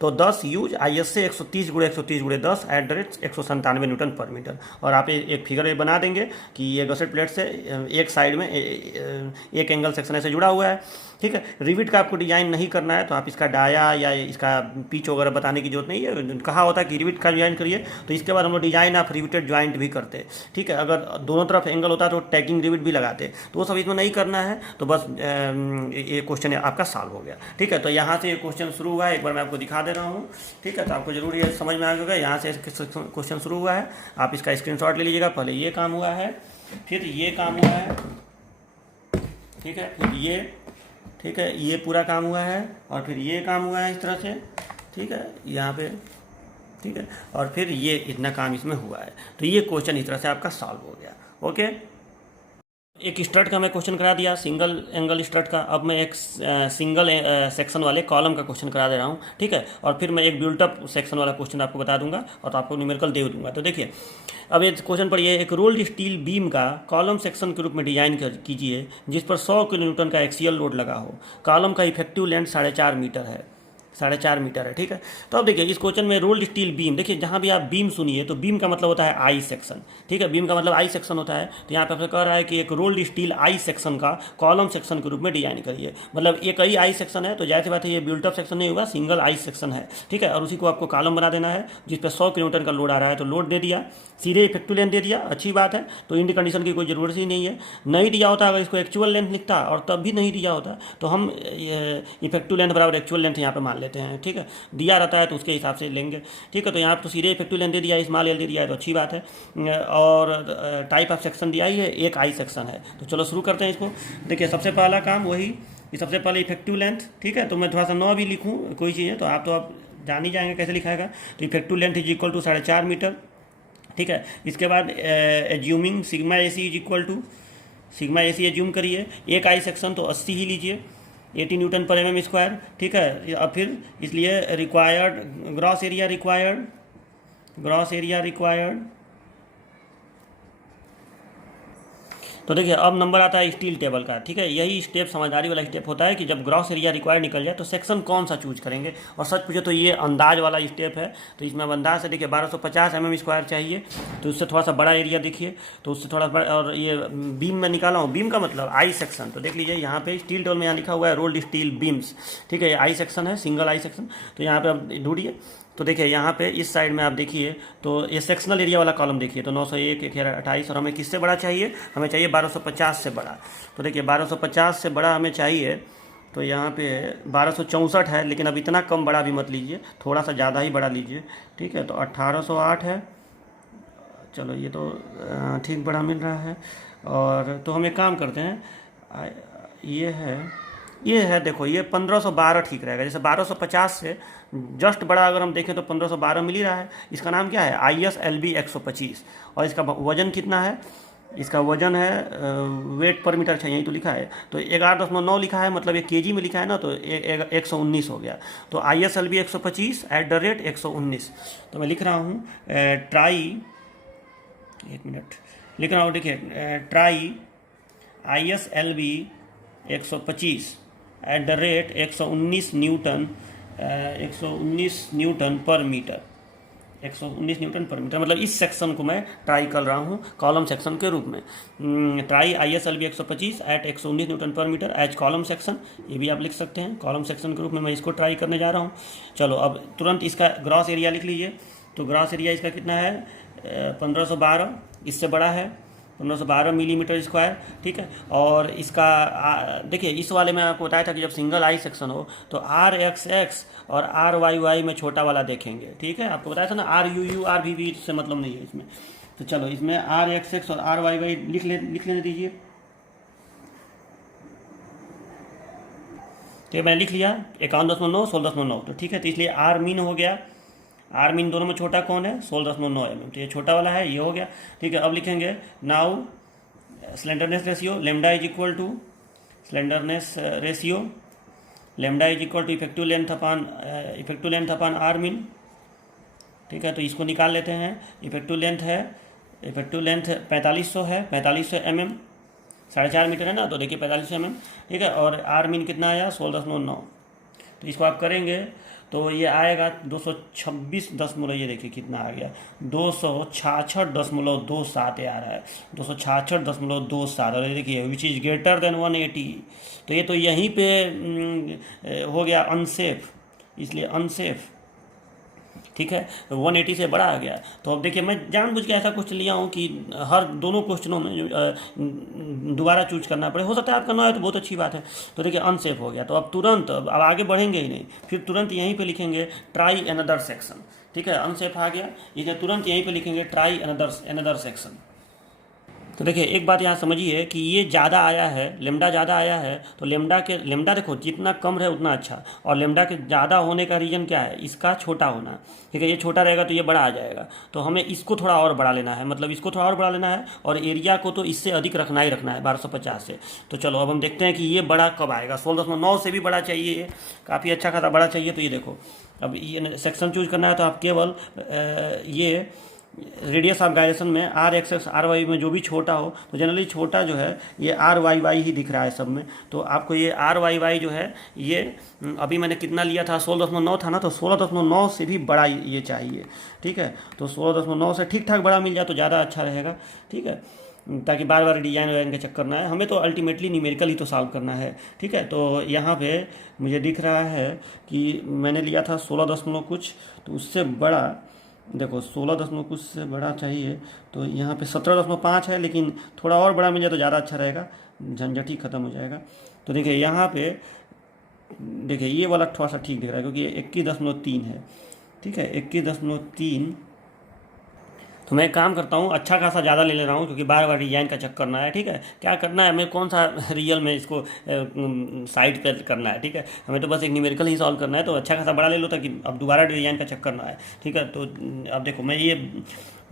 तो 10 यूज ISA 130 × 130 × 10 @197 न्यूटन पर मीटर। और आप एक फिगर बना देंगे कि ये गसेट प्लेट से एक साइड में एक एंगल सेक्शन ऐसे जुड़ा हुआ है। ठीक है, रिविट का आपको डिजाइन नहीं करना है तो आप इसका डाया या इसका पिच वगैरह बताने की जरूरत नहीं है। कहा होता है कि रिविट का डिजाइन करिए, तो इसके बाद हम लोग डिजाइन ऑफ रिविटेड ज्वाइंट भी करते। ठीक है, अगर दोनों तरफ एंगल होता तो टैगिंग रिविट भी लगाते, तो वो सब इसमें नहीं करना है। तो बस ये क्वेश्चन आपका सॉल्व हो गया। ठीक है, तो यहाँ से ये क्वेश्चन शुरू हुआ है, एक बार मैं आपको दिखा दे रहा हूँ। ठीक है, तो आपको जरूर ये समझ में आ गया, यहाँ से क्वेश्चन शुरू हुआ है, आप इसका स्क्रीनशॉट ले लीजिएगा। पहले ये काम हुआ है, फिर ये काम हुआ है, ठीक है, फिर ये, ठीक है, ये पूरा काम हुआ है, और फिर ये काम हुआ है इस तरह से। ठीक है, यहाँ पे, ठीक है, और फिर ये इतना काम इसमें हुआ है। तो ये क्वेश्चन इस तरह से आपका सॉल्व हो गया। ओके, एक स्ट्रट का मैं क्वेश्चन करा दिया, सिंगल एंगल स्ट्रट का। अब मैं एक सिंगल सेक्शन वाले कॉलम का क्वेश्चन करा दे रहा हूँ। ठीक है, और फिर मैं एक बिल्टअप सेक्शन वाला क्वेश्चन आपको बता दूंगा और तो आपको न्यूमेरिकल दे दूंगा। तो देखिए अब ये क्वेश्चन पढ़िए, एक रोल्ड स्टील बीम का कॉलम सेक्शन के रूप में डिजाइन कीजिए जिस पर 100 किलो न्यूटन का एक्सियल लोड लगा हो। कॉलम का इफेक्टिव लेंथ 4.5 मीटर है, 4.5 मीटर है। ठीक है, तो अब देखिए इस क्वेश्चन में रोल्ड स्टील बीम, देखिए जहाँ भी आप बीम सुनिए तो बीम का मतलब होता है आई सेक्शन। ठीक है, बीम का मतलब आई सेक्शन होता है। तो यहाँ पे आपसे कह रहा है कि एक रोल्ड स्टील आई सेक्शन का कॉलम सेक्शन के रूप में डिजाइन करिए। मतलब एक ही आई सेक्शन है, तो जाहिर सी बात है ये बिल्टअप सेक्शन नहीं होगा, सिंगल आई सेक्शन है। ठीक है, और उसी को आपको कॉलम बना देना है जिस पर 100 किलोमीटर का लोड आ रहा है। तो लोड दे दिया, सीधे इफेक्टिव लेंथ दे दिया, अच्छी बात है। तो इंड कंडीशन की कोई ज़रूरत ही नहीं है। नहीं दिया होता, अगर इसको एक्चुअल लेंथ लिखता और तब भी नहीं दिया होता तो हम इफेक्टिव लेंथ बराबर एक्चुअल लेंथ यहाँ पर मान लेते हैं। ठीक है, दिया रहता है तो उसके हिसाब से लेंगे। ठीक है, तो यहाँ पर तो सीधे इफेक्टिव लेंथ दे दिया है, स्मॉल एल दे दिया है, तो अच्छी बात है। और टाइप ऑफ सेक्शन दिया ही है, एक आई सेक्शन है। तो चलो शुरू करते हैं इसको। देखिए सबसे पहला काम वही, सबसे पहले इफेक्टिव लेंथ। ठीक है, तो मैं थोड़ा सा 9 भी लिखूँ कोई चीज़ है तो आप जान ही जाएंगे कैसे लिखाएगा। तो effective length is equal to 4.5 metre. ठीक है, इसके बाद assuming sigma AC is equal to, sigma AC assume करिए, एक आई सेक्शन तो 80 ही लीजिए, 80 न्यूटन पर mm²। ठीक है, अब फिर इसलिए required gross area required, gross area required तो देखिए अब नंबर आता है स्टील टेबल का। ठीक है, यही स्टेप समझदारी वाला स्टेप होता है कि जब ग्रॉस एरिया रिक्वायर्ड निकल जाए तो सेक्शन कौन सा चूज करेंगे। और सच पूछे तो ये अंदाज वाला स्टेप है। तो इसमें अब अंदाज से देखिए 1250 mm² चाहिए, तो उससे थोड़ा सा बड़ा एरिया देखिए, तो उससे थोड़ा बड़ा। और ये बीम में निकाला हूँ, बीम का मतलब आई सेक्शन। तो देख लीजिए यहाँ पे स्टील टेबल में यहाँ लिखा हुआ है रोल्ड स्टील बीम्स। ठीक है, ये आई सेक्शन है, सिंगल आई सेक्शन। तो यहाँ पे अब ढूंढिए, तो देखिए यहाँ पे इस साइड में आप देखिए, तो ये सेक्शनल एरिया वाला कॉलम देखिए, तो 901, 1028, और हमें किससे बड़ा चाहिए, हमें चाहिए 1250 से बड़ा। तो देखिए 1250 से बड़ा हमें चाहिए, तो यहाँ पे 1264 है, लेकिन अब इतना कम बड़ा भी मत लीजिए, थोड़ा सा ज़्यादा ही बड़ा लीजिए। ठीक है, तो 1808 है, चलो ये तो ठीक बड़ा मिल रहा है। और तो हम एक काम करते हैं, ये है देखो, ये 1512 ठीक रहेगा। जैसे 1250 से जस्ट बड़ा अगर हम देखें तो 1512 मिल ही रहा है। इसका नाम क्या है, ISLB 125। और इसका वजन कितना है, इसका वजन है वेट पर मीटर, अच्छा यही तो लिखा है, तो 11.9 लिखा है, मतलब ये केजी में लिखा है ना, तो 119 हो गया। तो ISLB 125 @119। तो मैं लिख रहा हूँ ट्राई, एक मिनट लिख रहा हूँ, देखिए ट्राई ISLB 125 @119 न्यूटन, 119 न्यूटन पर मीटर, 119 न्यूटन पर मीटर, मतलब इस सेक्शन को मैं ट्राई कर रहा हूँ कॉलम सेक्शन के रूप में। ट्राई ISLB 125 @119 न्यूटन पर मीटर एज कॉलम सेक्शन, ये भी आप लिख सकते हैं कॉलम सेक्शन के रूप में। मैं इसको ट्राई करने जा रहा हूँ। चलो अब तुरंत इसका ग्रॉस एरिया लिख लीजिए। तो ग्रॉस एरिया इसका कितना है, 1512, इससे बड़ा है 1512 mm²। ठीक है, और इसका देखिए इस वाले में आपको बताया था कि जब सिंगल आई सेक्शन हो तो RXX और RYY में छोटा वाला देखेंगे। ठीक है, आपको बताया था ना, RUU RVV से मतलब नहीं है इसमें। तो चलो इसमें RXX और RYY लिख लेने दीजिए। तो मैं लिख लिया 51.9, 16.9। तो ठीक है, तो इसलिए R मीन हो गया, R मीन दोनों में छोटा कौन है, 16.9 mm। तो ये छोटा वाला है, ये हो गया। ठीक है, अब लिखेंगे now slenderness ratio, lambda is equal to slenderness ratio, lambda is equal to effective length upon R mean. ठीक है, तो इसको निकाल लेते हैं। इफेक्टिव लेंथ 4500 है, 4500 mm, 4.5 मीटर है ना, तो देखिए 4500 mm। ठीक है, और R मीन कितना आया, 16.9। तो इसको आप करेंगे तो ये आएगा 226 ये देखिए कितना आ गया, 266.27 आ रहा है, 266.27। और ये देखिए विच इज़ ग्रेटर देन 180। तो ये तो यहीं पे हो गया अनसेफ, इसलिए अनसेफ। ठीक है, 180 से बड़ा आ गया। तो अब देखिए मैं जानबूझ के ऐसा कुछ लिया हूँ कि हर दोनों क्वेश्चनों में दोबारा चूज करना पड़े। हो सकता है आपका ना है तो बहुत अच्छी बात है। तो देखिए अनसेफ हो गया, तो अब तुरंत अब आगे बढ़ेंगे ही नहीं, फिर तुरंत यहीं पे लिखेंगे ट्राई अनदर सेक्शन। ठीक है, अनसेफ आ गया, इसे तुरंत यहीं पे लिखेंगे ट्राई अनदर सेक्शन। तो देखिए एक बात यहाँ समझिए कि ये ज़्यादा आया है, लेमडा ज़्यादा आया है, तो लेमडा देखो जितना कम रहे उतना अच्छा। और लेमडा के ज़्यादा होने का रीज़न क्या है, इसका छोटा होना। ठीक है, ये छोटा रहेगा तो ये बड़ा आ जाएगा, तो हमें इसको थोड़ा और बड़ा लेना है, मतलब इसको थोड़ा और बड़ा लेना है, और एरिया को तो इससे अधिक रखना ही रखना है 1250 से। तो चलो अब हम देखते हैं कि ये बड़ा कब आएगा। 16.9 से भी बड़ा चाहिए, काफ़ी अच्छा खासा बड़ा चाहिए। तो ये देखो अब ये सेक्शन चूज करना है, तो आप केवल ये रेडियस ऑफ गायरेशन में RXX RY में जो भी छोटा हो, तो जनरली छोटा जो है ये RYY ही दिख रहा है सब में। तो आपको ये RYY जो है ये अभी मैंने कितना लिया था, 16.9 था ना, तो 16.9 से भी बड़ा ये चाहिए। ठीक है, तो 16.9 से ठीक ठाक बड़ा मिल जाए तो ज़्यादा अच्छा रहेगा। ठीक है, ताकि बार बार डिजाइन वाइन का चक्कर ना है, हमें तो अल्टीमेटली न्यूमेरिकल ही तो सॉल्व करना है। ठीक है, तो यहाँ पे मुझे दिख रहा है कि मैंने लिया था 16 कुछ, तो उससे बड़ा देखो 16 कुछ से बड़ा चाहिए। तो यहाँ पे 17.5 है, लेकिन थोड़ा और बड़ा मिल जाए तो ज़्यादा अच्छा रहेगा, झंझट ही खत्म हो जाएगा। तो देखिए यहाँ पे देखिए ये वाला थोड़ा सा ठीक दिख रहा है, क्योंकि ये 21.3 है। ठीक है, 21.3। तो मैं एक काम करता हूँ, अच्छा खासा ज़्यादा ले रहा हूँ, क्योंकि बार बार डिजाइन का चक्कर करना है। ठीक है, क्या करना है हमें, कौन सा रियल में इसको साइड पर करना है। ठीक है, हमें तो बस एक न्यूमेरिकल ही सॉल्व करना है, तो अच्छा खासा बड़ा ले लो ताकि अब दोबारा डिजाइन का चक्कर ना है। ठीक है, तो अब देखो मैं ये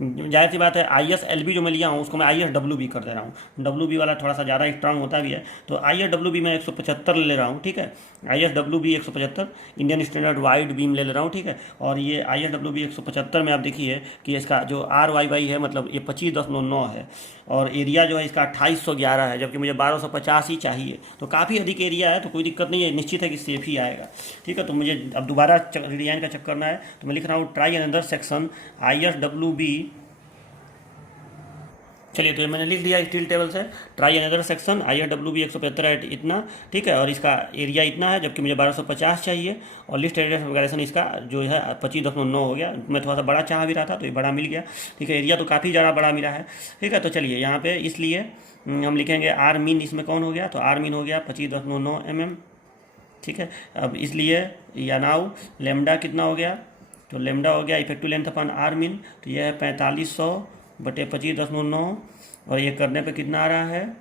जाहिर सी बात है ISLB जो मैं लिया हूँ उसको मैं ISWB कर दे रहा हूँ। WB वाला थोड़ा सा ज़्यादा स्ट्रांग होता भी है, तो ISWB मैं 175 ले रहा हूँ, ठीक है। ISWB 175 Indian standard wide beam ले रहा हूँ, ठीक है। और ये ISWB 175 में आप देखिए कि इसका जो RYY है, मतलब ये 25.9 है, और एरिया जो है इसका 2811 है, जबकि मुझे 1250 ही चाहिए। तो काफ़ी अधिक एरिया है, तो कोई दिक्कत नहीं है, निश्चित है कि सेफ ही आएगा, ठीक है। तो मुझे अब दोबारा डिजाइन का चेक करना है, तो मैं लिख रहा हूँ ट्राई अनदर सेक्शन ISWB। चलिए, तो ये मैंने लिख दिया स्टील टेबल से, ट्राई अनदर सेक्शन ISWB 175 है इतना, ठीक है। और इसका एरिया इतना है, जबकि मुझे 1250 चाहिए, और लिस्ट एरिया वगैरह इसका जो है 25.9 हो गया। मैं थोड़ा सा बड़ा चाह भी रहा था, तो ये बड़ा मिल गया, ठीक है। एरिया तो काफ़ी ज़्यादा बड़ा मिला है, ठीक है। तो चलिए यहाँ पे इसलिए हम लिखेंगे आर मीन, इसमें कौन हो गया, तो आर मीन हो गया 25.9 mm, ठीक है। अब इसलिए या नाउ लेमडा कितना हो गया, तो लेमडा हो गया effective length upon R mean, तो यह है 4500 बटे 25.9, और ये करने पे कितना आ रहा है,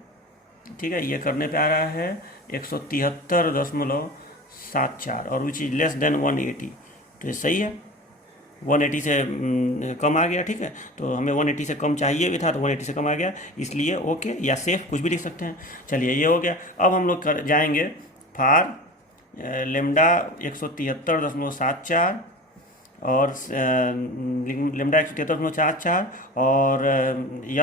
ठीक है। ये करने पे आ रहा है 173.74, और विच इज लेस देन 180, तो ये सही है। 180 से कम आ गया, ठीक है। तो हमें 180 से कम चाहिए भी था, तो 180 से कम आ गया, इसलिए ओके या सेफ कुछ भी लिख सकते हैं। चलिए, ये हो गया। अब हम लोग कर जाएंगे फार लेमडा 173.74 और लेमडा 173.44 और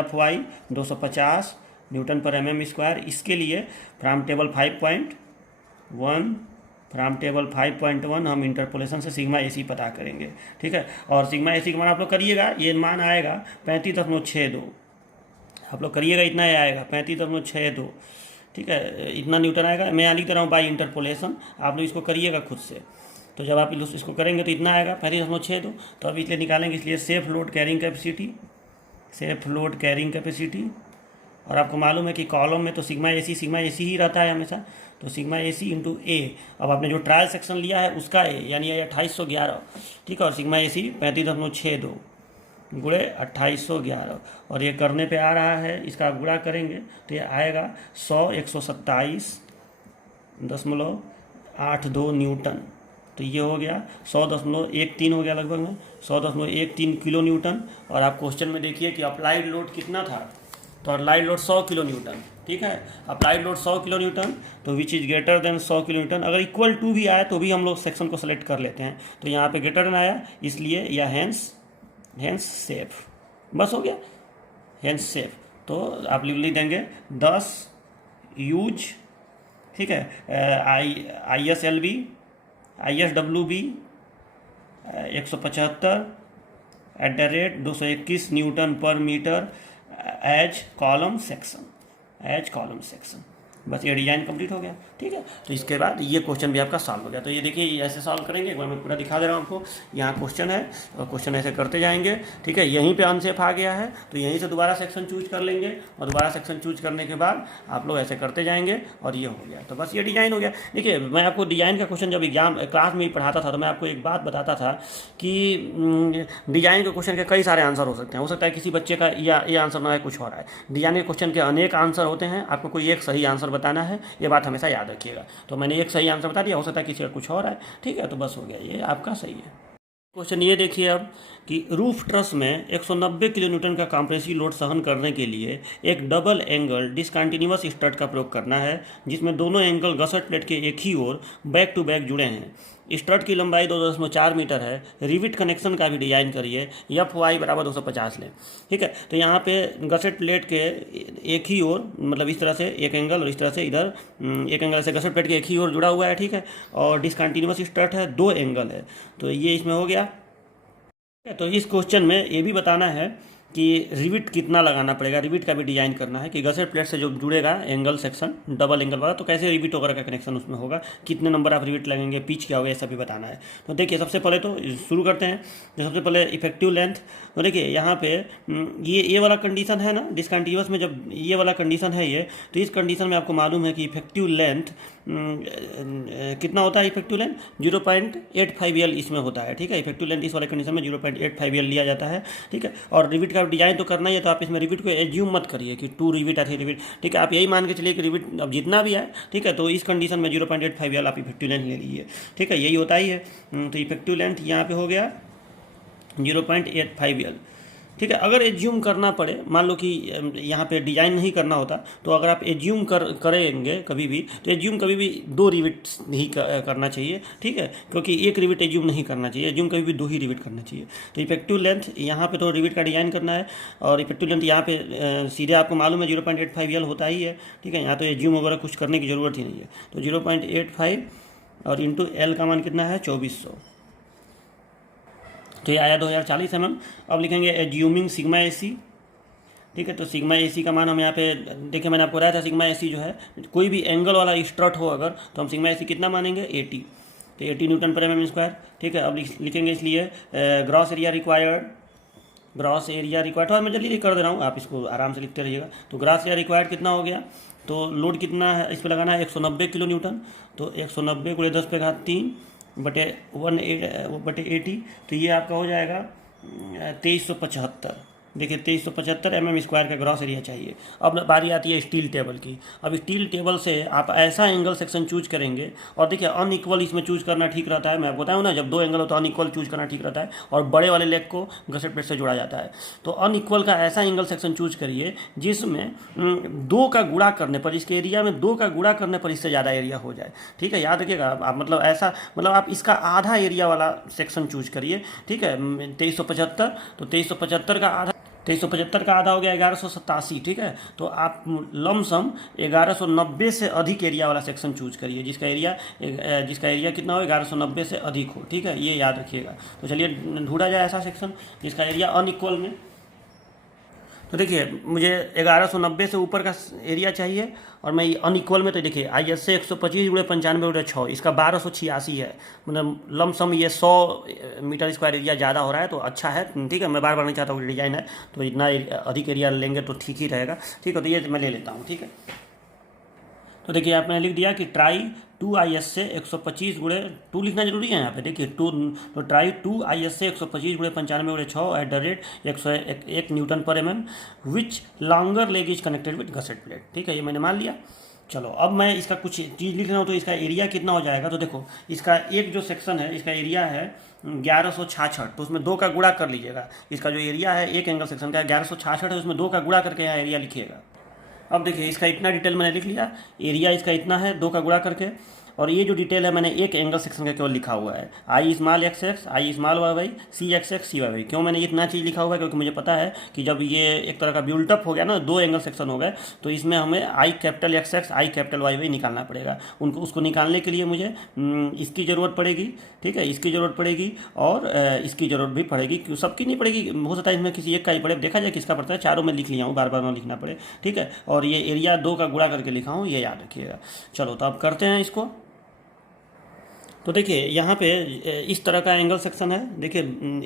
FY 250 न्यूटन पर mm²। इसके लिए फ्रॉम टेबल 5.1 हम इंटरपोलेशन से सिग्मा AC पता करेंगे, ठीक है। और सिग्मा AC का मान आप लोग करिएगा, ये मान आएगा 35.62, आप लोग करिएगा, इतना ही आएगा 35.62, ठीक है। इतना न्यूटन आएगा। मैं यहाँ लिख दे रहा हूँ बाई इंटरपोलेशन, आप लोग इसको करिएगा खुद से। तो जब आप इसको करेंगे तो इतना आएगा 35.62, तो अब इसलिए निकालेंगे, इसलिए सेफ लोड कैरिंग कैपेसिटी। और आपको मालूम है कि कॉलम में तो सिग्मा AC ही रहता है हमेशा, तो सिग्मा AC इंटू A। अब आपने जो ट्रायल सेक्शन लिया है उसका A, यानी 2811, ठीक है। और सिग्मा AC 35.62 गुणे 2811, और ये करने पे आ रहा है, इसका गुणा करेंगे तो ये आएगा 127.82 न्यूटन। तो ये हो गया 100.13 हो गया लगभग में 100.13 किलो न्यूटन। और आप क्वेश्चन में देखिए कि अप्लाइड लोड कितना था, तो अप्लाइड लोड 100 किलो न्यूटन, ठीक है। अप्लाइड लोड 100 किलो न्यूटन, तो which is greater than 100 kilo Newton. अगर इक्वल टू भी आए तो भी हम लोग सेक्शन को सेलेक्ट कर लेते हैं, तो यहाँ पे ग्रेटर देन आया, इसलिए या हैंस सेफ, बस हो गया, हैंस सेफ। तो आप लिख देंगे 10 यूज, ठीक है, ISWB 175 @ 221 Nm/m as column section. बस ये डिजाइन कंप्लीट हो गया, ठीक है। तो इसके बाद ये क्वेश्चन भी आपका सॉल्व हो गया। तो ये देखिए, ये ऐसे सॉल्व करेंगे, एक बार मैं पूरा दिखा दे रहा हूँ आपको। यहाँ क्वेश्चन है, और क्वेश्चन ऐसे करते जाएंगे, ठीक है। यहीं पे अनसेफ आ गया है, तो यहीं से दोबारा सेक्शन चूज कर लेंगे, और दोबारा सेक्शन चूज करने के बाद आप लोग ऐसे करते जाएंगे, और ये हो गया। तो बस ये डिजाइन हो गया। देखिए, मैं आपको डिजाइन का क्वेश्चन जब एग्जाम क्लास में ही पढ़ाता था, तो मैं आपको एक बात बताता था कि डिजाइन के क्वेश्चन के कई सारे आंसर हो सकते हैं। हो सकता है किसी बच्चे का या ये आंसर ना है, कुछ और है। डिजाइन के क्वेश्चन के अनेक आंसर होते हैं, आपको कोई एक सही आंसर बताना है, ये बात हमेशा याद रखिएगा। तो मैंने एक सही आंसर बता दिया, हो सकता है किसी का कुछ और है, ठीक है। तो बस हो गया, ये आपका सही है। क्वेश्चन ये देखिए अब कि रूफ ट्रस में 190 किलो न्यूटन का कॉम्प्रेसिव लोड सहन करने के लिए एक डबल एंगल डिसकंटिन्यूअस स्ट्रट का प्रयोग करना है, जिसमें दोनों एंगल गसट प्लेट के एक ही ओर बैक टू बैक जुड़े हैं। स्ट्रट की लंबाई 2.4 मीटर है। रिविट कनेक्शन का भी डिजाइन करिए। FY = 250 लें, ठीक है। तो यहाँ पे गसेट प्लेट के एक ही ओर, मतलब इस तरह से एक एंगल, और इस तरह से इधर एक एंगल से गसेट प्लेट के एक ही ओर जुड़ा हुआ है, ठीक है। और डिसकंटिन्यूअस स्ट्रट है, 2 एंगल है, तो ये इसमें हो गया। तो इस क्वेश्चन में ये भी बताना है कि रिविट कितना लगाना पड़ेगा, रिविट का भी डिजाइन करना है कि गसेट प्लेट से जो जुड़ेगा एंगल सेक्शन डबल एंगल वाला, तो कैसे रिविट वगैरह का कनेक्शन उसमें होगा, कितने नंबर आप रिविट लगेंगे, पिच क्या होगा, ये सब भी बताना है। तो देखिए, सबसे पहले तो शुरू करते हैं। तो सबसे पहले इफेक्टिव लेंथ, तो देखिए यहाँ पे ये वाला कंडीशन है ना, डिसकंटिन्यूअस में जब ये वाला कंडीशन है ये, तो इस कंडीशन में आपको मालूम है कि इफेक्टिव लेंथ कितना होता है। इफेक्टिव लेंथ 0.85 L इसमें होता है, ठीक है। इफेक्टिव लेंथ इस वाले कंडीशन में 0.85 L लिया जाता है, ठीक है। और रिविट का डिजाइन तो करना ही है, तो आप इसमें रिविट को एज्यूम मत करिए कि 2 रिविट या 3 रिविट, ठीक है। आप यही मान के चलिए कि रिविट अब जितना भी है, ठीक है। तो इस कंडीशन में 0.85 L आप इफेक्टिव लेंथ ले लीजिए, ठीक है। यही होता ही है। तो इफेक्टिव लेंथ यहाँ पे हो गया 0.85 L, ठीक है। अगर एज्यूम करना पड़े, मान लो कि यहाँ पे डिजाइन नहीं करना होता, तो अगर आप एज्यूम करेंगे कभी भी, तो एज्यूम कभी भी 2 रिविट ही करना चाहिए, ठीक है, क्योंकि एक रिविट एज्यूम नहीं करना चाहिए, एज्यूम कभी भी 2 ही रिविट करना चाहिए। तो इफेक्टिव लेंथ यहाँ पे तो रिविट का डिजाइन करना है, और इफेक्टिव लेंथ यहाँ पे सीधे आपको मालूम है 0.85 एल होता ही है, ठीक है। यहाँ तो एज्यूम वगैरह कुछ करने की ज़रूरत ही नहीं है। तो 0.85 और इंटू एल का मान कितना है 2400, तो ये आया 2040 mm। अब लिखेंगे एज्यूमिंग सिग्मा एसी, ठीक है। तो सिग्मा एसी का मान हम यहाँ पे देखिए, मैंने आपको बताया था सिग्मा एसी जो है कोई भी एंगल वाला स्ट्रट हो अगर, तो हम सिग्मा एसी कितना मानेंगे 80, तो 80 न्यूटन पर mm स्क्वायर, ठीक है। अब लिखेंगे इसलिए gross area required, gross area required, तो मैं जल्दी कर दे रहा हूँ, आप इसको आराम से लिखते रहिएगा। तो ग्रॉस एरिया रिक्वायर्ड कितना हो गया, तो लोड कितना है इस पर लगाना है 190 किलो न्यूटन, तो 190 × 10⁻³ बटे 1/80, तो ये आपका हो जाएगा 2375। देखिए 2375 mm स्क्वायर का ग्रॉस एरिया चाहिए। अब बारी आती है स्टील टेबल की। अब स्टील टेबल से आप ऐसा एंगल सेक्शन चूज करेंगे, और देखिए अनइक्वल इसमें चूज करना ठीक रहता है, मैं आपको बताऊँ ना, जब 2 एंगल हो तो अनइक्वल चूज करना ठीक रहता है, और बड़े वाले लेग को गसेट प्लेट से जोड़ा जाता है। तो अनइक्वल का ऐसा एंगल सेक्शन चूज करिए जिसमें 2 का गुणा करने पर, इसके एरिया में 2 का गुणा करने पर इससे ज़्यादा एरिया हो जाए, ठीक है। याद रखिएगा आप, मतलब ऐसा, मतलब आप इसका आधा एरिया वाला सेक्शन चूज करिए, ठीक है। 2375, तो 2375 का आधा, 2375 का आधा हो गया 1187, ठीक है। तो आप लमसम 1190 से अधिक एरिया वाला सेक्शन चूज करिए, जिसका एरिया कितना हो 1190 से अधिक हो, ठीक है, ये याद रखिएगा। तो चलिए ढूंढा जाए ऐसा सेक्शन जिसका एरिया अनइक्वल में। तो देखिए मुझे 1190 से ऊपर का एरिया चाहिए, और मैं अनइक्वल में, तो देखिए IS से 125 × 95/6, इसका 1286 है, मतलब लमसम ये 100 मीटर स्क्वायर एरिया ज़्यादा हो रहा है, तो अच्छा है, ठीक है। मैं बार बार नहीं चाहता हूँ डिजाइन है, तो इतना अधिक एरिया लेंगे तो ठीक ही रहेगा, ठीक है। तो ये मैं ले लेता हूँ, ठीक है। तो देखिए आपने लिख दिया कि ट्राई 2IS से 125 × 2 लिखना जरूरी है यहाँ पे, देखिए 2, तो ट्राई 2IS से 125 × 95/6 @ 101 न्यूटन पर mm which longer leg is connected with gusset plate, ठीक है, ये मैंने मान लिया। चलो अब मैं इसका कुछ चीज़ लिख रहा हूँ, तो इसका एरिया कितना हो जाएगा, तो देखो इसका एक जो सेक्शन है इसका एरिया है 1166, तो उसमें 2 का गुणा कर लीजिएगा। इसका जो एरिया है एक एंगल सेक्शन का 1166 है, उसमें 2 का गुणा करके यहाँ एरिया लिखिएगा। अब देखिए इसका इतना डिटेल मैंने लिख लिया, एरिया इसका इतना है 2 का गुणा करके, और ये जो डिटेल है मैंने एक एंगल सेक्शन का केवल लिखा हुआ है, आई स्मॉल XX, आई स्मॉल YY, CXX, CYY। क्यों मैंने इतना चीज़ लिखा हुआ है, क्योंकि मुझे पता है कि जब ये एक तरह का बिल्टअप हो गया ना, 2 एंगल सेक्शन हो गए, तो इसमें हमें आई कैपिटल XX, आई कैपिटल YY निकालना पड़ेगा। उसको निकालने के लिए मुझे इसकी ज़रूरत पड़ेगी, ठीक है, इसकी ज़रूरत पड़ेगी, और इसकी ज़रूरत भी पड़ेगी, क्यों सबकी नहीं पड़ेगी, हो सकता है इसमें किसी एक का ही पड़े, देखा जाए किसका पड़ता है। चारों में लिख लिया हूँ, बार बार ना लिखना पड़े, ठीक है। और ये एरिया 2 का गुणा करके लिखा हूँ, ये याद रखिएगा। चलो तो अब करते हैं इसको। तो देखिए यहाँ पे इस तरह का एंगल सेक्शन है, देखिए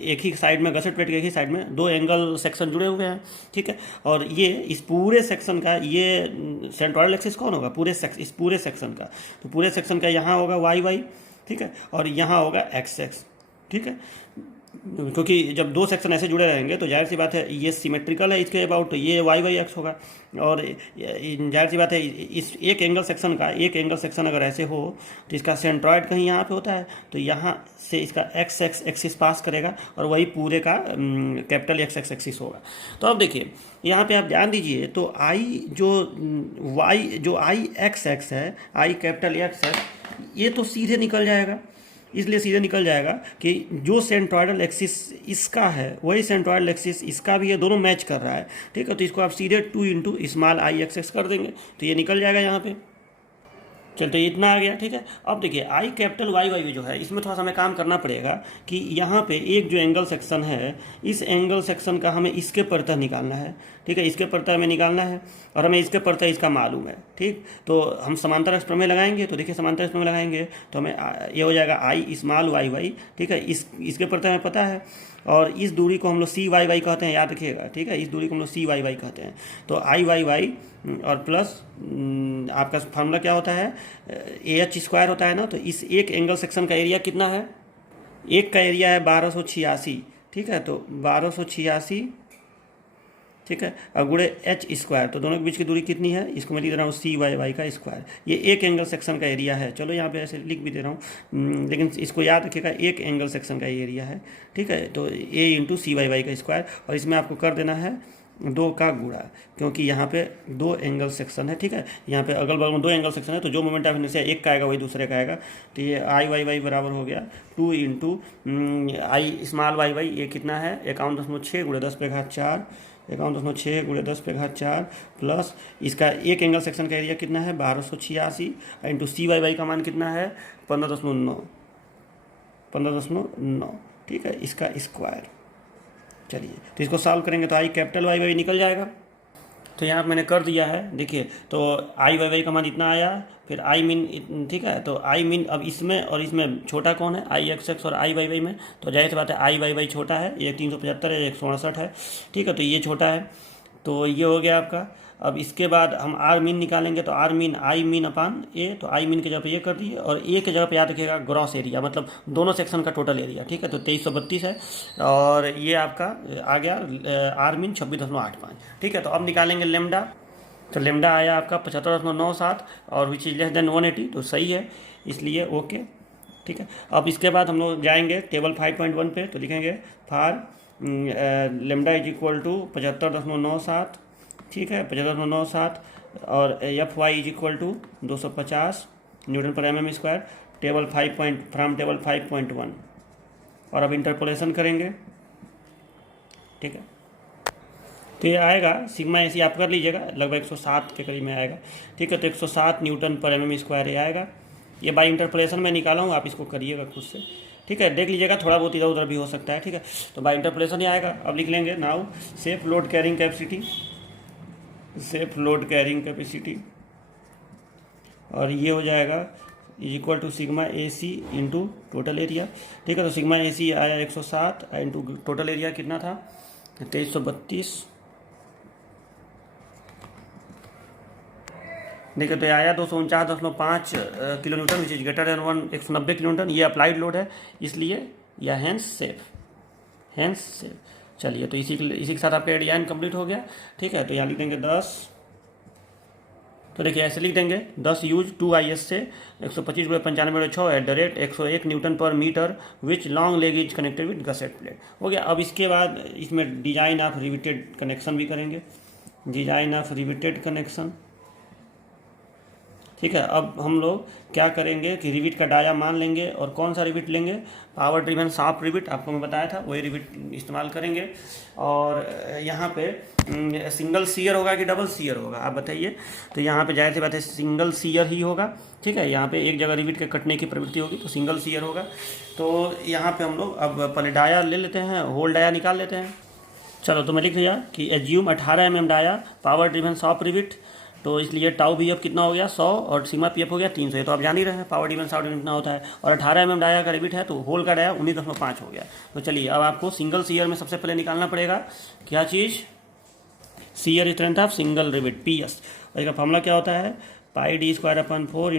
एक ही साइड में, गसेट प्लेट के एक ही साइड में 2 एंगल सेक्शन जुड़े हुए हैं, ठीक है। और ये इस पूरे सेक्शन का, ये सेंट्रोइडल एक्सिस कौन होगा इस पूरे सेक्शन का, तो पूरे सेक्शन का यहाँ होगा YY, ठीक है, और यहाँ होगा XX, ठीक है। क्योंकि जब 2 सेक्शन ऐसे जुड़े रहेंगे तो जाहिर सी बात है ये सिमेट्रिकल है इसके अबाउट, तो ये YY होगा, और जाहिर सी बात है इस एक एंगल सेक्शन अगर ऐसे हो तो इसका सेंट्रॉइड कहीं यहाँ पे होता है, तो यहाँ से इसका XX एक्सिस पास करेगा, और वही पूरे का कैपिटल XX एक्सिस होगा। तो अब देखिए यहाँ पे आप ध्यान दीजिए, तो जो IXX है, आई कैपिटल XX, ये तो सीधे निकल जाएगा, इसलिए सीधे निकल जाएगा कि जो सेंट्रॉइडल एक्सिस इसका है वही सेंट्रॉइडल एक्सिस इसका भी है, दोनों मैच कर रहा है, ठीक है। तो इसको आप सीधे 2 × स्मॉल IXX कर देंगे, तो ये निकल जाएगा यहाँ पे। चलते इतना आ गया, ठीक है। अब देखिए आई कैपिटल YY जो है, इसमें थोड़ा सा हमें काम करना पड़ेगा कि यहाँ पे एक जो एंगल सेक्शन है, इस एंगल सेक्शन का हमें इसके परतः निकालना है, ठीक है, इसके परतः हमें निकालना है, और हमें इसके परतः इसका मालूम है, ठीक। तो हम समांतर प्रमेय लगाएंगे, तो देखिए समांतर प्रमेय लगाएंगे तो हमें ये हो जाएगा आई स्मॉल YY, ठीक है, इसके परतः हमें पता है, और इस दूरी को हम लोग CYY कहते हैं, याद रखिएगा, ठीक है, इस दूरी को हम लोग CYY कहते हैं। तो IYY और प्लस आपका फार्मूला क्या होता है, AH² होता है ना। तो इस एक एंगल सेक्शन का एरिया कितना है, एक का एरिया है 1286, ठीक है, तो 1286, ठीक है। अब गुणे एच स्क्वायर, तो दोनों के बीच की दूरी कितनी है, इसको मैं लिख रहा हूँ सी वाई वाई का स्क्वायर। ये एक एंगल सेक्शन का एरिया है, चलो यहाँ पे ऐसे लिख भी दे रहा हूँ, लेकिन इसको याद रखिएगा एक एंगल सेक्शन का एरिया है, ठीक है। तो ए इंटू सी वाई वाई का स्क्वायर, और इसमें आपको कर देना है 2 का गुणा, क्योंकि यहाँ पे 2 एंगल सेक्शन है, ठीक है। यहाँ पे अगल बगल में 2 एंगल सेक्शन है, तो जो मोमेंट ऑफ इनर्शिया एक का आएगा वही दूसरे का आएगा। तो ये आई वाई वाई बराबर हो गया 2 into I small Y Y, ये कितना है 51.6 गुणे 10 पे घात 4, 51.6 गुणे 10 पे घात 4, प्लस इसका एक एंगल सेक्शन का एरिया कितना है 1286, इंटू सी वाई वाई का मान कितना है 15.9, ठीक है, इसका स्क्वायर। चलिए तो इसको सॉल्व करेंगे तो आई कैपिटल वाई वाई निकल जाएगा। तो यहाँ मैंने कर दिया है, देखिए तो आई वाई वाई का मान इतना आया, फिर आई मीन, ठीक है। तो आई मीन अब इसमें और इसमें छोटा कौन है, आई एक्स एक्स और आई वाई वाई में, तो जाहिर सी बात है आई वाई वाई छोटा है, ये 375 है, 168 है, ठीक है। तो ये छोटा है, तो ये हो गया आपका। अब इसके बाद हम आर मीन निकालेंगे, तो आर मीन आई मीन अपान ए, तो आई मीन की जगह पे ये कर दिए, और ए की जगह पे याद रखिएगा ग्रॉस एरिया, मतलब दोनों सेक्शन का टोटल एरिया, ठीक है। तो 2332 है, और ये आपका आ गया आर मीन 26.85, ठीक है। तो अब निकालेंगे लेमडा, तो लेमडा आया आपका 75.97, और विच इज लेस देन 180, तो सही है, इसलिए ओके, ठीक है। अब इसके बाद हम लोग जाएंगे टेबल 5.1 पे, तो लिखेंगे for lambda is equal to 75.97, ठीक है, 75.97, और F Y is equal to 250 newton पर mm स्क्वायर, टेबल 5.1, और अब इंटरपोलेशन करेंगे, ठीक है। तो ये आएगा सिग्मा एसी, आप कर लीजिएगा, लगभग 107 के करीब में आएगा, ठीक है। तो 107 न्यूटन पर mm स्क्वायर ये आएगा। ये बाई इंटरपोलेशन में निकाला हूँ, आप इसको करिएगा खुद से, ठीक है, देख लीजिएगा, थोड़ा बहुत इधर उधर भी हो सकता है, ठीक है। तो बाई इंटरपोलेशन ही आएगा। अब लिख लेंगे now safe load carrying capacity, safe load carrying capacity, और ये हो जाएगा is equal to sigma A C into total area, ठीक है। तो सिग्मा ए सी आया 107 इंटू टोटल एरिया कितना था 2332, देखिए तो ये आया 249.5 kilo Newton, which is greater than 190 kilo Newton. ये अप्लाइड लोड है, इसलिए यह हैंस सेफ। चलिए तो इसी के साथ आपका डिजाइन कंप्लीट हो गया, ठीक है। तो यहाँ लिख देंगे 10, तो देखिए ऐसे लिख देंगे 10 यूज 2 IS से 125/95/6 @101 न्यूटन पर metre which long leg is connected with gusset plate, हो गया। अब इसके बाद इसमें डिजाइन ऑफ रिविटेड कनेक्शन भी करेंगे, डिजाइन ऑफ रिविटेड कनेक्शन, ठीक है। अब हम लोग क्या करेंगे कि रिविट का डाया मान लेंगे, और कौन सा रिविट लेंगे, पावर ड्रिवन सॉफ्ट रिविट, आपको मैं बताया था वही रिविट इस्तेमाल करेंगे। और यहाँ पे सिंगल सीयर होगा कि डबल सीयर होगा, आप बताइए। तो यहाँ पे जाहिर सी बात है सिंगल सीयर ही होगा, ठीक है। यहाँ पे एक जगह रिविट के कटने की प्रवृत्ति होगी, तो सिंगल सीयर होगा। तो यहाँ पे हम लोग अब पहले डाया ले लेते हैं, होल डाया निकाल लेते हैं। चलो तो मैं लिख दिया कि assume 18 mm dia power driven shop rivet, तो इसलिए टाउ भी अब कितना हो गया 100, और सिग्मा पी एफ हो गया 300, ये तो आप जान ही रहे हैं पावर डिवन सॉफ्ट कितना होता है। और 18 mm डाया का रिविट है, तो होल का डाया 19.5 हो गया। तो चलिए अब आपको सिंगल सीयर में सबसे पहले निकालना पड़ेगा क्या चीज़, shear strength of single rivet PS, और इसका फॉर्मूला क्या होता है πd²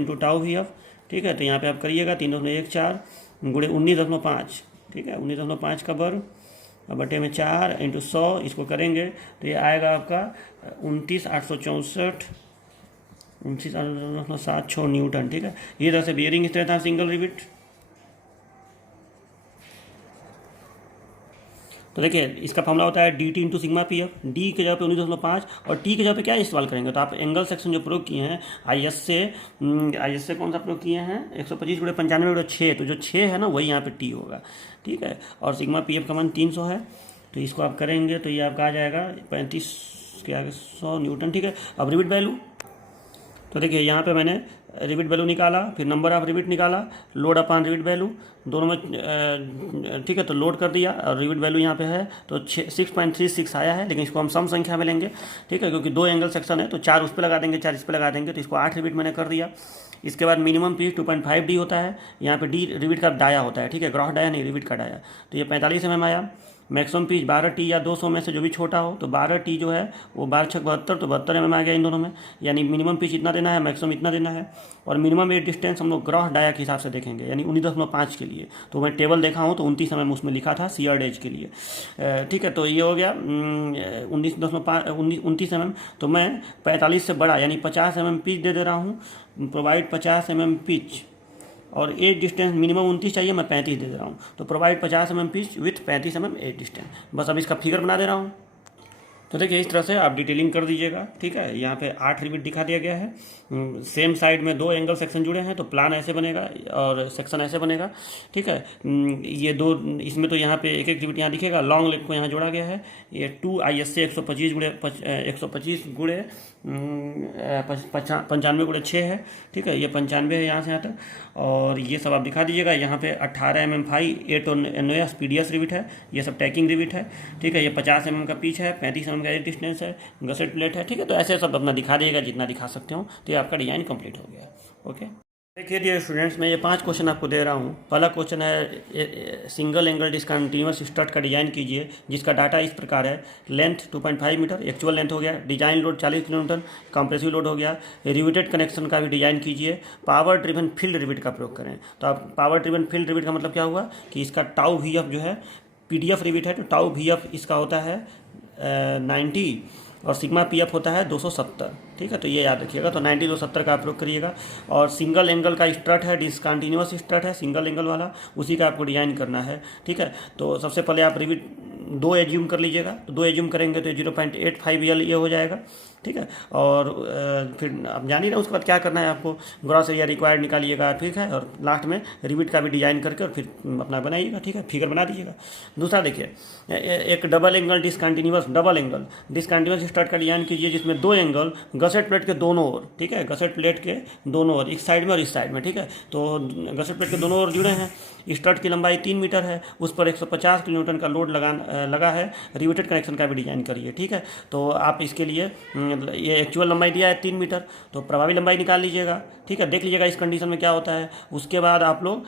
× टाउ वी एफ, ठीक है। तो यहाँ पे आप करिएगा 3.14 गुणे 19.5, ठीक है, 19.5 का वर्ग बटे में 4 × 100, इसको करेंगे तो ये आएगा आपका 29,864 29,876 न्यूटन, ठीक है। ये तरह से बियरिंग स्ट्रेंथ था सिंगल रिविट। तो देखिए इसका फॉर्मूला होता है DT × sigma P F, D के जगह पे 19.5 और टी के जगह पे क्या इस्तेमाल करेंगे, तो आप एंगल सेक्शन जो प्रयोग किए हैं IS से कौन सा प्रयोग किए हैं 125/95/6, तो जो 6 है ना वही यहाँ पे टी होगा, ठीक है। और सिग्मा पी एफ का मान 300 है, तो इसको आप करेंगे तो ये आपका आ जाएगा 35 के आगे 100 न्यूटन, ठीक है। अब रिविट वैल्यू, तो देखिए यहाँ पे मैंने रिविट वैल्यू निकाला, फिर नंबर ऑफ रिविट निकाला, लोड अपान रिविट वैल्यू दोनों में, ठीक है। तो लोड कर दिया और रिविट वैल्यू यहाँ पे है तो 6.36 आया है, लेकिन इसको हम सम संख्या में लेंगे, ठीक है, क्योंकि 2 एंगल सेक्शन है, तो 4 उस पर लगा देंगे 4 इस पर लगा देंगे, तो इसको 8 रिविट मैंने कर दिया। इसके बाद मिनिमम पीस 2.5 D होता है, यहाँ पे D रिविट का डाया होता है, ठीक है, ग्रॉस डाया नहीं रिविट का डाया, तो ये 45 mm आया। मैक्सिमम पिच 12T या 200 में से जो भी छोटा हो, तो 12T जो है वो 12×6 = 72, तो 72 आ गया इन दोनों में, यानी मिनिमम पिच इतना देना है, मैक्सिमम इतना देना है। और मिनिमम एज डिस्टेंस हम लोग ग्रॉस डाया के हिसाब से देखेंगे, यानी 19.5 के लिए, तो मैं टेबल देखा हूँ तो 29 mm उसमें लिखा था सीयर्ड एज के लिए। ठीक है, तो ये हो गया 29 mm। तो मैं 45 से बड़ा यानी 50 mm पिच दे रहा हूँ, प्रोवाइड 50 mm पिच, और एज डिस्टेंस मिनिमम 29 चाहिए, मैं 35 दे रहा हूँ, तो provide 50 mm pitch with 35 mm edge distance. बस अब इसका फिगर बना दे रहा हूँ। तो देखिए इस तरह से आप डिटेलिंग कर दीजिएगा। ठीक है, यहाँ पे 8 रिविट दिखा दिया गया है। सेम साइड में 2 एंगल सेक्शन जुड़े हैं, तो प्लान ऐसे बनेगा और सेक्शन ऐसे बनेगा। ठीक है, ये 2 इसमें तो यहाँ पे एक रिविट यहाँ दिखेगा, लॉन्ग लेग को यहाँ जोड़ा गया है। ये 2 ISA 125 गुणे 95/6 है। ठीक है, ये 95 है यहाँ से यहाँ तक, और ये सब आप दिखा दीजिएगा। यहाँ पे 18 mm phi 8 NOS PDS rivet है, ये सब टैकिंग रिविट है। ठीक है, ये 50 mm का पिच है, 35 mm का एज डिस्टेंस है, गसेट प्लेट है। ठीक है, तो ऐसे सब अपना दिखा दिएगा जितना दिखा सकते हो, तो ये आपका डिज़ाइन कंप्लीट हो गया। ओके, देखिए डियर स्टूडेंट्स, मैं ये 5 क्वेश्चन आपको दे रहा हूँ। पहला क्वेश्चन है सिंगल एंगल डिसकंटिन्यूअस स्ट्रट का डिजाइन कीजिए, जिसका डाटा इस प्रकार है। लेंथ 2.5 मीटर एक्चुअल लेंथ हो गया, design load 40 kN, compressive load हो गया। रिविटेड कनेक्शन का भी डिजाइन कीजिए, पावर ड्रिवन फील्ड रिविट का प्रयोग करें। तो आप पावर ड्रिवन फील्ड रिविट का मतलब क्या हुआ कि इसका टाउ VF जो है PDF रिविट है, तो टाउ VF इसका होता है 90 और सिग्मा PF होता है 270। ठीक है, तो ये याद रखिएगा। तो 90 270 का प्रयोग करिएगा। और सिंगल एंगल का स्ट्रट है, डिसकंटिन्यूअस स्ट्रट है सिंगल एंगल वाला, उसी का आपको डिजाइन करना है। ठीक है, तो सबसे पहले आप रिविट 2 एज्यूम कर लीजिएगा। तो 2 एज्यूम करेंगे तो 0.85 L ये हो जाएगा। ठीक है, और फिर आप जान ही रहे उसके बाद क्या करना है आपको, ग्रॉस एरिया रिक्वायर्ड निकालिएगा। ठीक है, और लास्ट में रिविट का भी डिजाइन करके और फिर अपना बनाइएगा। ठीक है, फिगर बना दीजिएगा। दूसरा देखिए, एक डबल एंगल डिसकंटिन्यूअस स्ट्रट का डिजाइन कीजिए, जिसमें 2 एंगल गसेट प्लेट के दोनों ओर। ठीक है, गसेट प्लेट के दोनों ओर, इस साइड में और इस साइड में। ठीक है, तो गसेट प्लेट के दोनों ओर जुड़े हैं। स्ट्रट की लंबाई 3 मीटर है, उस पर 150 kN का लोड लगा है। रिविटेड कनेक्शन का भी डिजाइन करिए। ठीक है, तो आप इसके लिए ये एक्चुअल लंबाई दिया है 3 मीटर, तो प्रभावी लंबाई निकाल लीजिएगा। ठीक है, देख लीजिएगा इस कंडीशन में क्या होता है। उसके बाद आप लोग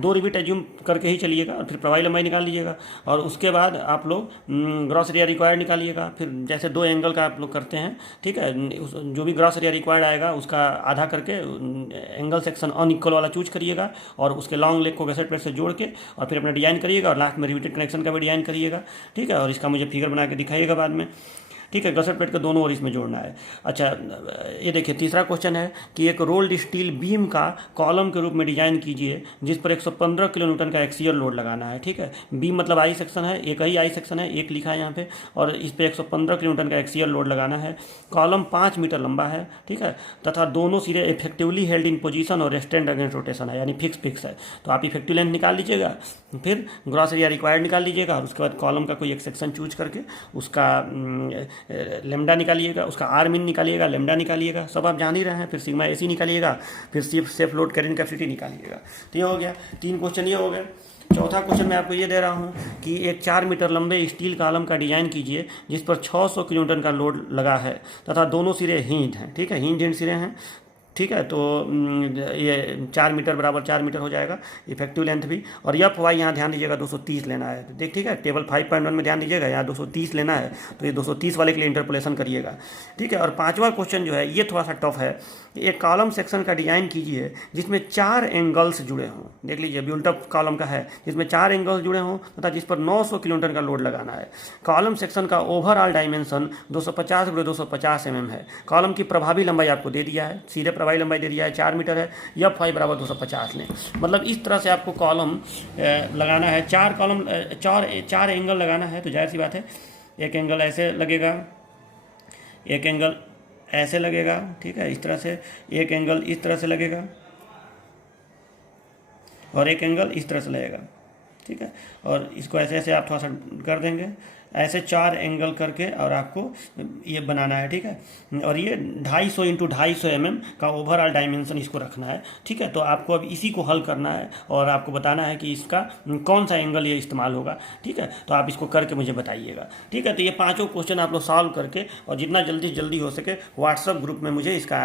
2 रिविट एज्यूम करके ही चलिएगा, और फिर प्रभावी लंबाई निकाल लीजिएगा। और उसके बाद आप लोग ग्रॉस एरिया रिक्वायर्ड निकालिएगा। फिर जैसे 2 एंगल का आप लोग करते हैं, ठीक है, जो भी ग्रॉस एरिया रिक्वायर्ड आएगा उसका आधा करके एंगल सेक्शन अनइक्वल वाला चूज करिएगा, और उसके लॉन्ग लेग को गसेट प्लेट से जोड़ के और फिर अपना डिजाइन करिएगा, और लास्ट में रिविटेड कनेक्शन का भी डिजाइन करिएगा। ठीक है, और इसका मुझे फिगर बना के दिखाइएगा बाद में। ठीक है, गसेट प्लेट के दोनों ओर इसमें जोड़ना है। अच्छा, ये देखिए तीसरा क्वेश्चन है कि एक रोल्ड स्टील बीम का कॉलम के रूप में डिजाइन कीजिए, जिस पर 115 kN का एक्सियल लोड लगाना है। ठीक है, बीम मतलब आई सेक्शन है, एक ही आई सेक्शन है, एक लिखा है यहाँ पे, और इस पर 115 kN का एक्सियल लोड लगाना है। कॉलम 5 मीटर लंबा है। ठीक है, तथा दोनों सिरे इफेक्टिवली हेल्ड इन पोजीशन और स्टैंड अगेंस्ट रोटेशन है, यानी फिक्स है। तो आप इफेक्टिव लेंथ निकाल लीजिएगा, फिर ग्रॉस एरिया रिक्वायर्ड निकाल लीजिएगा, और उसके बाद कॉलम का कोई एक सेक्शन चूज करके उसका लेमडा निकालिएगा, उसका आर मिन निकालिएगा, लेमडा निकालिएगा, सब आप जान ही रहे हैं। फिर सिग्मा AC निकालिएगा, फिर सेफ लोड कैरिंग कैपेसिटी निकालिएगा। तो ये हो गया, 3 क्वेश्चन ये हो गए। चौथा क्वेश्चन मैं आपको ये दे रहा हूँ कि एक 4 मीटर लंबे स्टील कॉलम का डिजाइन कीजिए, जिस पर 600 kN का लोड लगा है तथा दोनों सिरे हिंज हैं। ठीक है, हिंज सिरे हैं। ठीक है, तो ये 4 मीटर बराबर 4 मीटर हो जाएगा, इफेक्टिव लेंथ भी। और एफ वाई यहाँ ध्यान दीजिएगा 230 लेना है। तो ठीक है, टेबल 5.1 में ध्यान दीजिएगा, यहाँ 230 लेना है, तो ये 230 वाले के लिए इंटरपोलेशन करिएगा। ठीक है, और 5वां क्वेश्चन जो है ये थोड़ा सा टफ है। एक कॉलम सेक्शन का डिजाइन कीजिए जिसमें 4 एंगल्स जुड़े हों। देख लीजिए बिल्टअप कॉलम का है, जिसमें 4 एंगल्स जुड़े हों तथा जिस पर 900 kN का लोड लगाना है। कॉलम सेक्शन का ओवरऑल डायमेंशन 250 × 250 mm है। कॉलम की प्रभावी लंबाई आपको दे दिया है, सीधे प्रभावी लंबाई दे दिया है 4 मीटर है। एफ वाई बराबर 250 लें। मतलब इस तरह से आपको कॉलम लगाना है, 4 एंगल लगाना है। तो जाहिर सी बात है, एक एंगल ऐसे लगेगा, एक एंगल ऐसे लगेगा। ठीक है, इस तरह से एक एंगल इस तरह से लगेगा, और एक एंगल इस तरह से लगेगा। ठीक है, और इसको ऐसे ऐसे आप थोड़ा सा कर देंगे, ऐसे 4 एंगल करके और आपको ये बनाना है, ठीक है। और ये 250 इंटू 250 का ओवरऑल डायमेंशन इसको रखना है, ठीक है। तो आपको अब इसी को हल करना है और आपको बताना है कि इसका कौन सा एंगल ये इस्तेमाल होगा, ठीक है। तो आप इसको करके मुझे बताइएगा, ठीक है। तो ये 5 क्वेश्चन आप लोग सॉल्व करके और जितना जल्दी हो सके व्हाट्सएप ग्रुप में मुझे इसका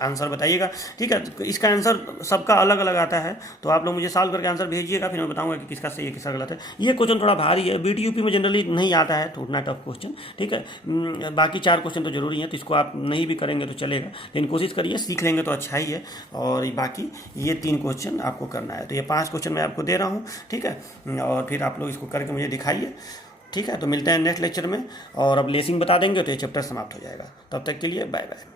आंसर बताइएगा, ठीक है। तो इसका आंसर सबका अलग अलग आता है, तो आप लोग मुझे सॉल्व करके आंसर भेजिएगा, फिर मैं बताऊंगा कि किसका सही है किसका गलत है। ये क्वेश्चन थोड़ा भारी है, बीटीयूपी में जनरली नहीं आता है, तो उतना टफ क्वेश्चन, ठीक है। बाकी 4 क्वेश्चन तो जरूरी हैं, तो इसको आप नहीं भी करेंगे तो चलेगा, लेकिन कोशिश करिए, सीख लेंगे तो अच्छा ही है। और बाकी ये 3 क्वेश्चन आपको करना है, तो ये 5 क्वेश्चन मैं आपको दे रहा हूँ, ठीक है। और फिर आप लोग इसको करके मुझे दिखाइए, ठीक है। तो मिलते हैं नेक्स्ट लेक्चर में, और अब लेसिंग बता देंगे तो ये चैप्टर समाप्त हो जाएगा। तब तक के लिए बाय बाय।